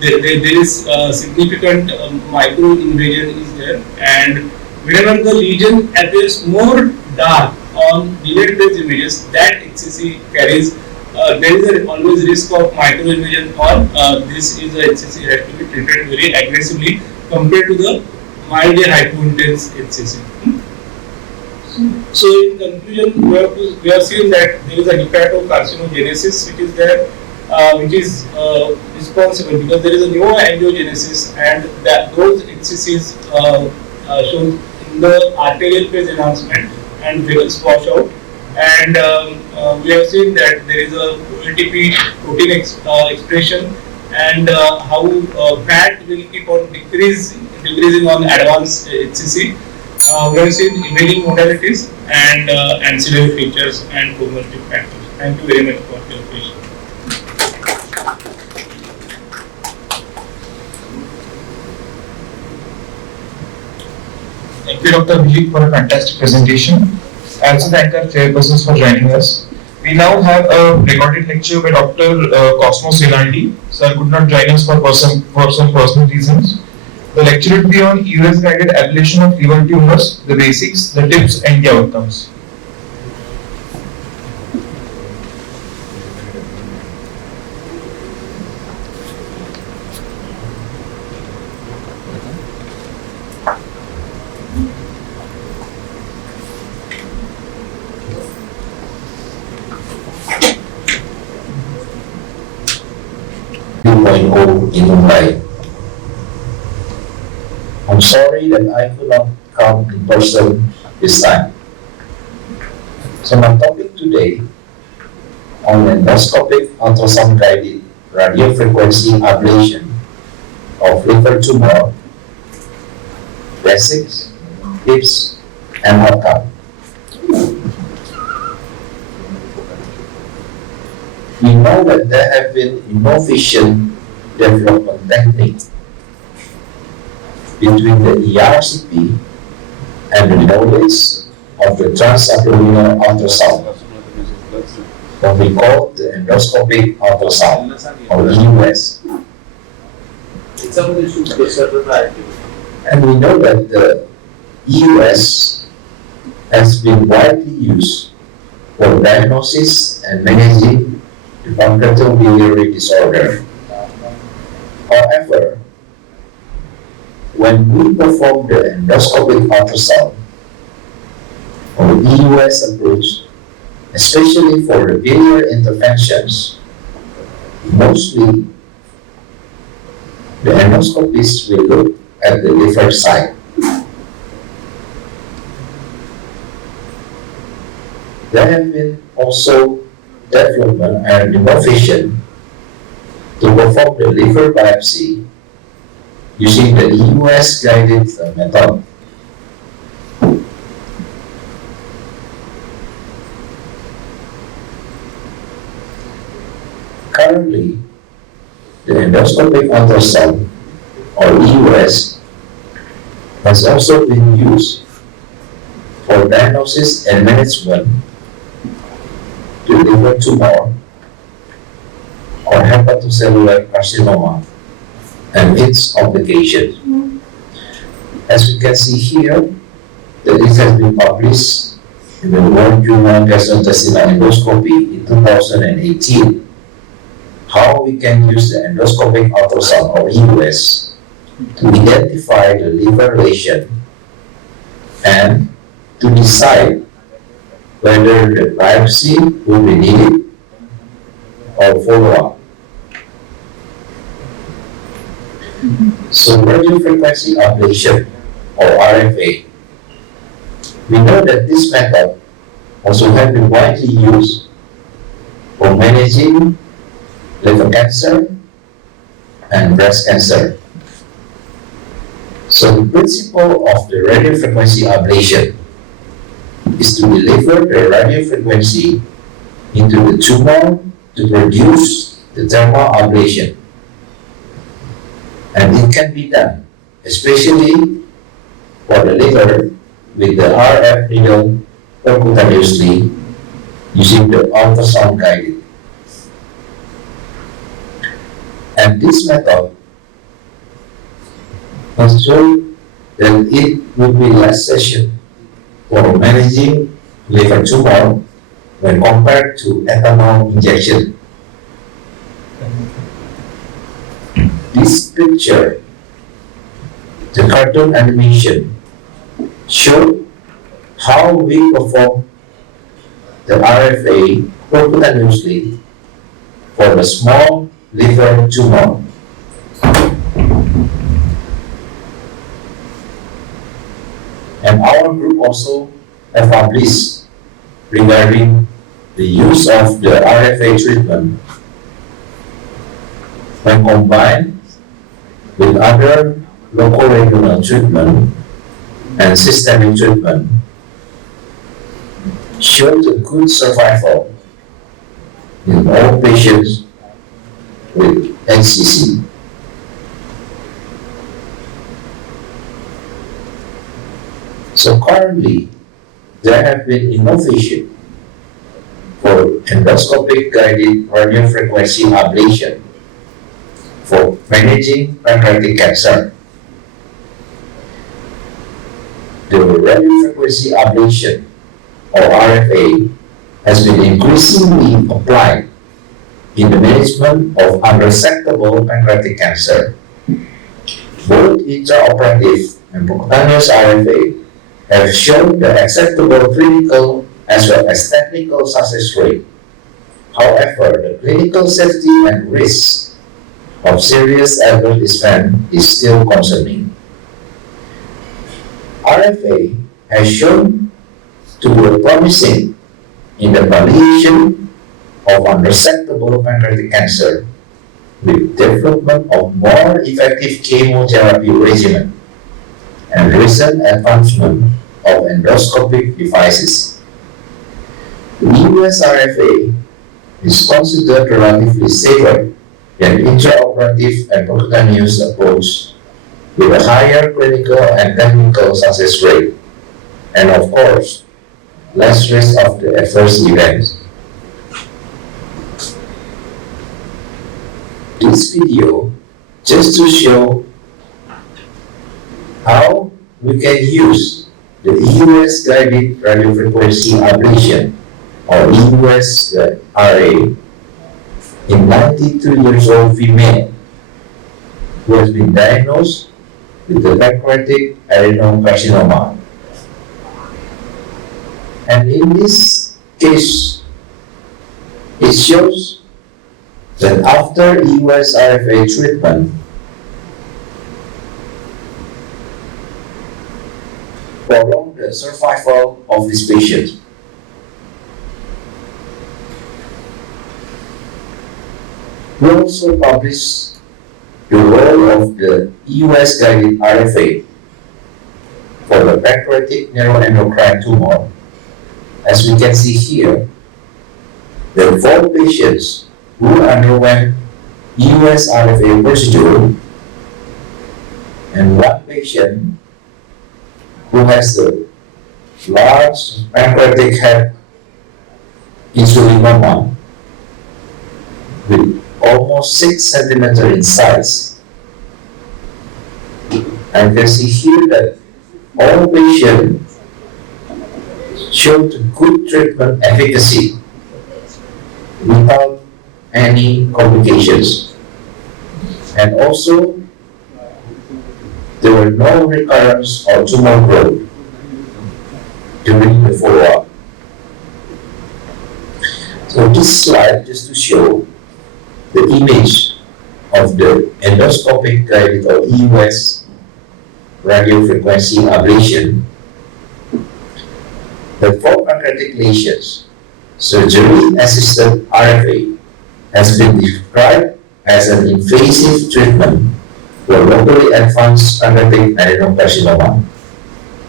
there is significant micro invasion is there. And whenever the lesion appears more dark on delayed phase images, that HCC carries there is always risk of micro invasion, or this is a HCC has to be treated very aggressively compared to the mildly hypointense HCC. So in conclusion, we have seen that there is a hepatocarcinogenesis which is there, which is responsible because there is a neoangiogenesis, and that those HCCs shown in the arterial phase enhancement and venous washout. And we have seen that there is a ATP protein expression, and how fat will keep on decreasing on advanced HCC. We have seen imaging modalities and ancillary features and prognostic factors. Thank you very much for your attention. Thank you, Dr. Vijay, for a fantastic presentation. I also thank our chairpersons for joining us. We now have a recorded lecture by Dr. Cosmos Ilaldi. Sir could not join us for some personal reasons. The lecture will be on US-guided ablation of liver tumors, the basics, the tips, and the outcomes. In Mumbai. I'm sorry that I could not come in person this time. So my topic today on endoscopic ultrasound guided radiofrequency ablation of liver tumor, basics, tips, and outcome. We know that there have been inefficient development techniques between the ERCP and the knowledge of the transabdominal ultrasound. what we call the endoscopic ultrasound or EUS. And we know that the EUS has been widely used for diagnosis and managing the pancreatic biliary disorder. However, when we perform the endoscopic ultrasound or EUS approach, especially for the biliary interventions, mostly the endoscopist will look at the liver side. There have been also development and innovation to perform the liver biopsy using the EUS guided method. Currently, the endoscopic ultrasound or EUS has also been used for diagnosis and management to liver tumor or hepatocellular carcinoma and its complications. As we can see here, that this has been published in the World Journal Gastrointestinal Endoscopy in 2018. How we can use the endoscopic ultrasound or EUS to identify the liver lesion and to decide whether the biopsy will be needed or follow-up. So radiofrequency ablation or RFA, we know that this method also has been widely used for managing liver cancer and breast cancer. So the principle of the radiofrequency ablation is to deliver the radiofrequency into the tumor to produce the thermal ablation. And it can be done, especially for the liver with the RF needle percutaneously using the ultrasound guided. And this method has shown that it would be less session for managing liver tumor when compared to ethanol injection. This picture, the cartoon animation, show how we perform the RFA percutaneously for the small liver tumor. And our group also have published regarding the use of the RFA treatment when combined with other local regional treatment and systemic treatment shows a good survival in all patients with HCC. So currently, there have been innovation for endoscopic guided radiofrequency ablation for managing pancreatic cancer. The radiofrequency ablation or RFA has been increasingly applied in the management of unresectable pancreatic cancer. Both intraoperative and percutaneous RFA have shown the acceptable clinical as well as technical success rate. However, the clinical safety and risk of serious adverse event is still concerning. RFA has shown to be promising in the palliation of unresectable pancreatic cancer with development of more effective chemotherapy regimen and recent advancement of endoscopic devices. The US RFA is considered relatively safer than intraoperative and percutaneous approach with a higher clinical and technical success rate, and of course, less risk of the adverse events. this video just to show how we can use the EUS guided radiofrequency ablation or EUS RA in 92 years old female who has been diagnosed with the pancreatic adenocarcinoma. And in this case, it shows that after EUS RFA treatment, prolong the survival of this patient. We also published the role of the EUS guided RFA for the pancreatic neuroendocrine tumor. As we can see here, there are 4 patients who underwent EUS RFA procedure and 1 patient who has the large pancreatic head insulinoma with almost 6 centimeters in size. And you can see here that all patients showed good treatment efficacy without any complications. And also, there were no recurrence or tumor growth during the follow-up. So this slide just to show the image of the endoscopic guided or EUS radiofrequency ablation. The 4 pancreatic lesions, surgery-assisted RFA has been described as an invasive treatment for locally advanced pancreatic adenocarcinoma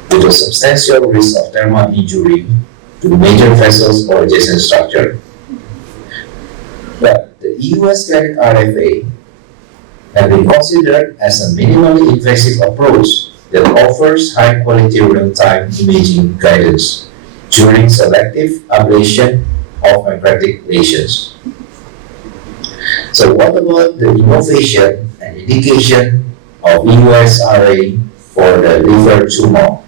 with a substantial risk of thermal injury to major vessels or adjacent structure. But the EUS guided RFA have been considered as a minimally invasive approach that offers high quality real-time imaging guidance during selective ablation of pancreatic lesions. So what about the innovation and indication of EUS RA for the liver tumor?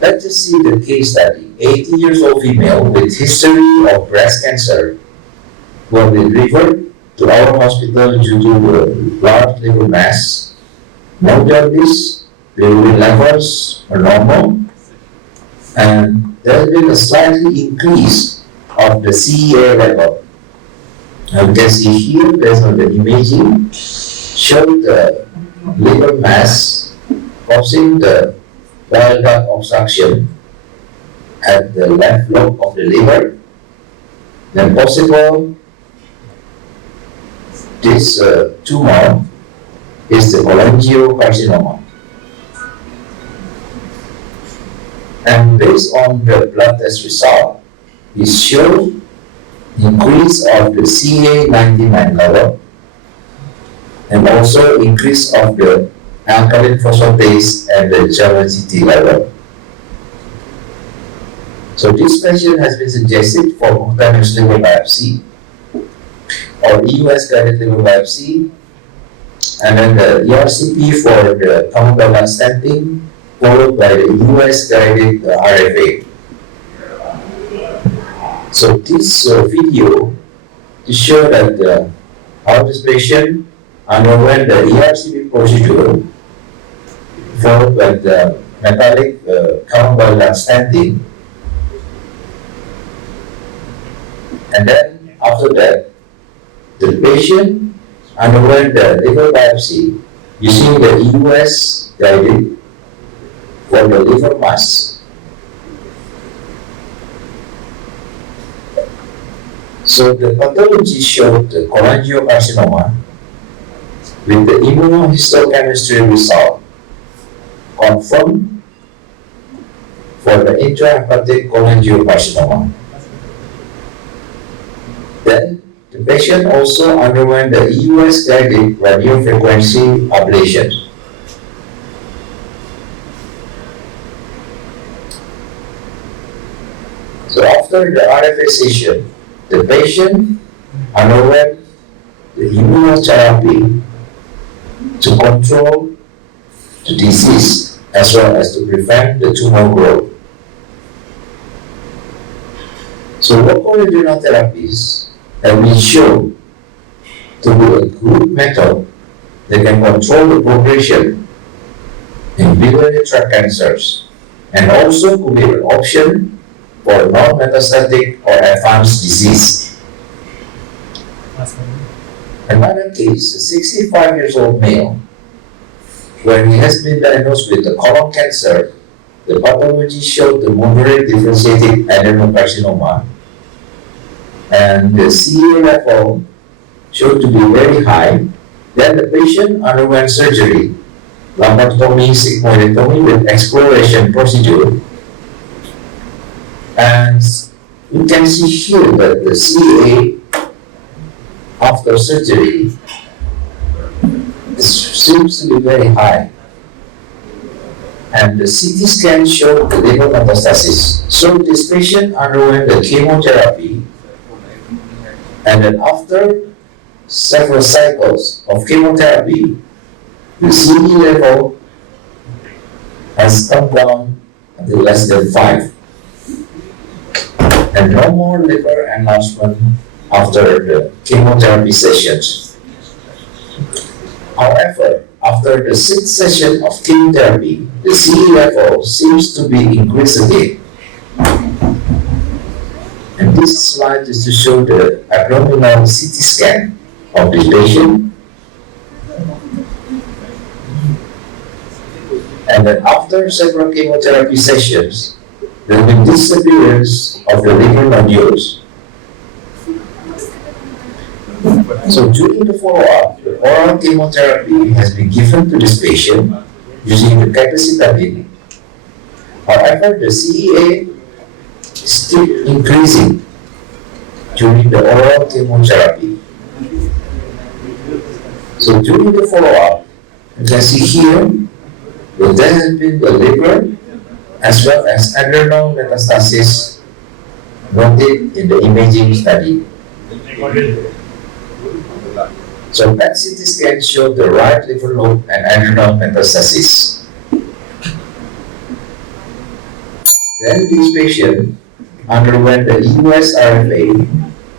Let's just see the case study. 80 years old female with history of breast cancer was delivered to our hospital due to a large liver mass. No jaundice, bilirubin levels are normal, and there has been a slightly increase of the CEA level. Now you can see here, based on the imaging, show the liver mass causing the bile duct obstruction at the left lobe of the liver. Then possible this tumor is the cholangiocarcinoma. And based on the blood test result, it showed increase of the CA99 level and also increase of the alkaline phosphatase and the GLGT level. So this patient has been suggested for cutaneous liver biopsy or EUS guided liver biopsy, and then the ERCP for the common bile stenting, followed by the EUS guided RFA. So this video to show that how this patient underwent the ERCP procedure followed by the metallic common bile stenting, and then after that the patient underwent the liver biopsy using the EUS guided for the liver mass. So the pathology showed the cholangiocarcinoma with the immunohistochemistry result confirmed for the intrahepatic cholangiocarcinoma. Then the patient also underwent the EUS guided radiofrequency ablation. So after the RFA session, the patient underwent the immunotherapy to control the disease as well as to prevent the tumor growth. So local immunotherapies have been shown to be a good method that can control the progression in biliary tract cancers and also could be an option for non-metastatic or advanced disease. Another case, a 65 years old male, when he has been diagnosed with the colon cancer, the pathology showed the moderate differentiated adenocarcinoma, and the CA level showed to be very high. Then the patient underwent surgery, lumpectomy, sigmoidectomy with exploration procedure, and you can see here that the CA after surgery seems to be very high, and the CT scan showed the liver metastasis. So this patient underwent the chemotherapy, and then after several cycles of chemotherapy, the CD level has come down to less than 5, and no more liver enlargement after the chemotherapy sessions. However, after the 6th session of chemotherapy, the CD level seems to be increased again. And this slide is to show the abdominal CT scan of this patient. And then after several chemotherapy sessions, there will be disappearance of the liver nodules. So during the follow-up, the oral chemotherapy has been given to this patient using the capecitabine. However, the CEA is still increasing during the oral chemotherapy. So during the follow-up, you can see here that there has been the liver as well as adrenal metastasis noted in the imaging study. So PET CT scan showed the right liver lobe and adrenal metastasis. Then this patient underwent the USRFA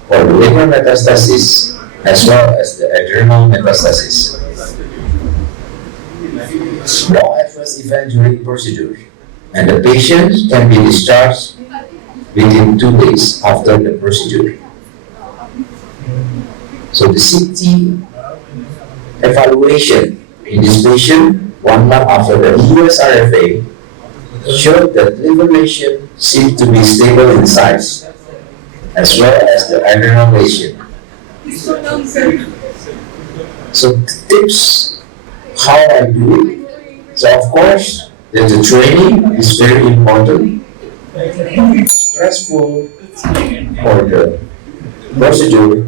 for the liver metastasis as well as the adrenal metastasis. No adverse event during procedure, and the patient can be discharged within 2 days after the procedure. So the CT evaluation in this patient 1 month after the USRFA showed that liver lesion seemed to be stable in size as well as the adrenal lesion. So tips how I do it. So of course the training is very important. Stressful for the procedure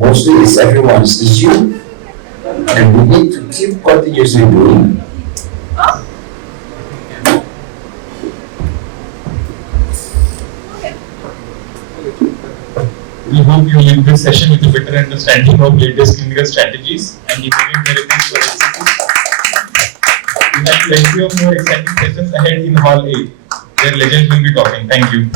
mostly is everyone's issue, and we need to keep continuously doing. We hope you leave this session with a better understanding of latest clinical strategies and improving therapies for HCC. We have plenty of more exciting sessions ahead in Hall A, where legends will be talking. Thank you.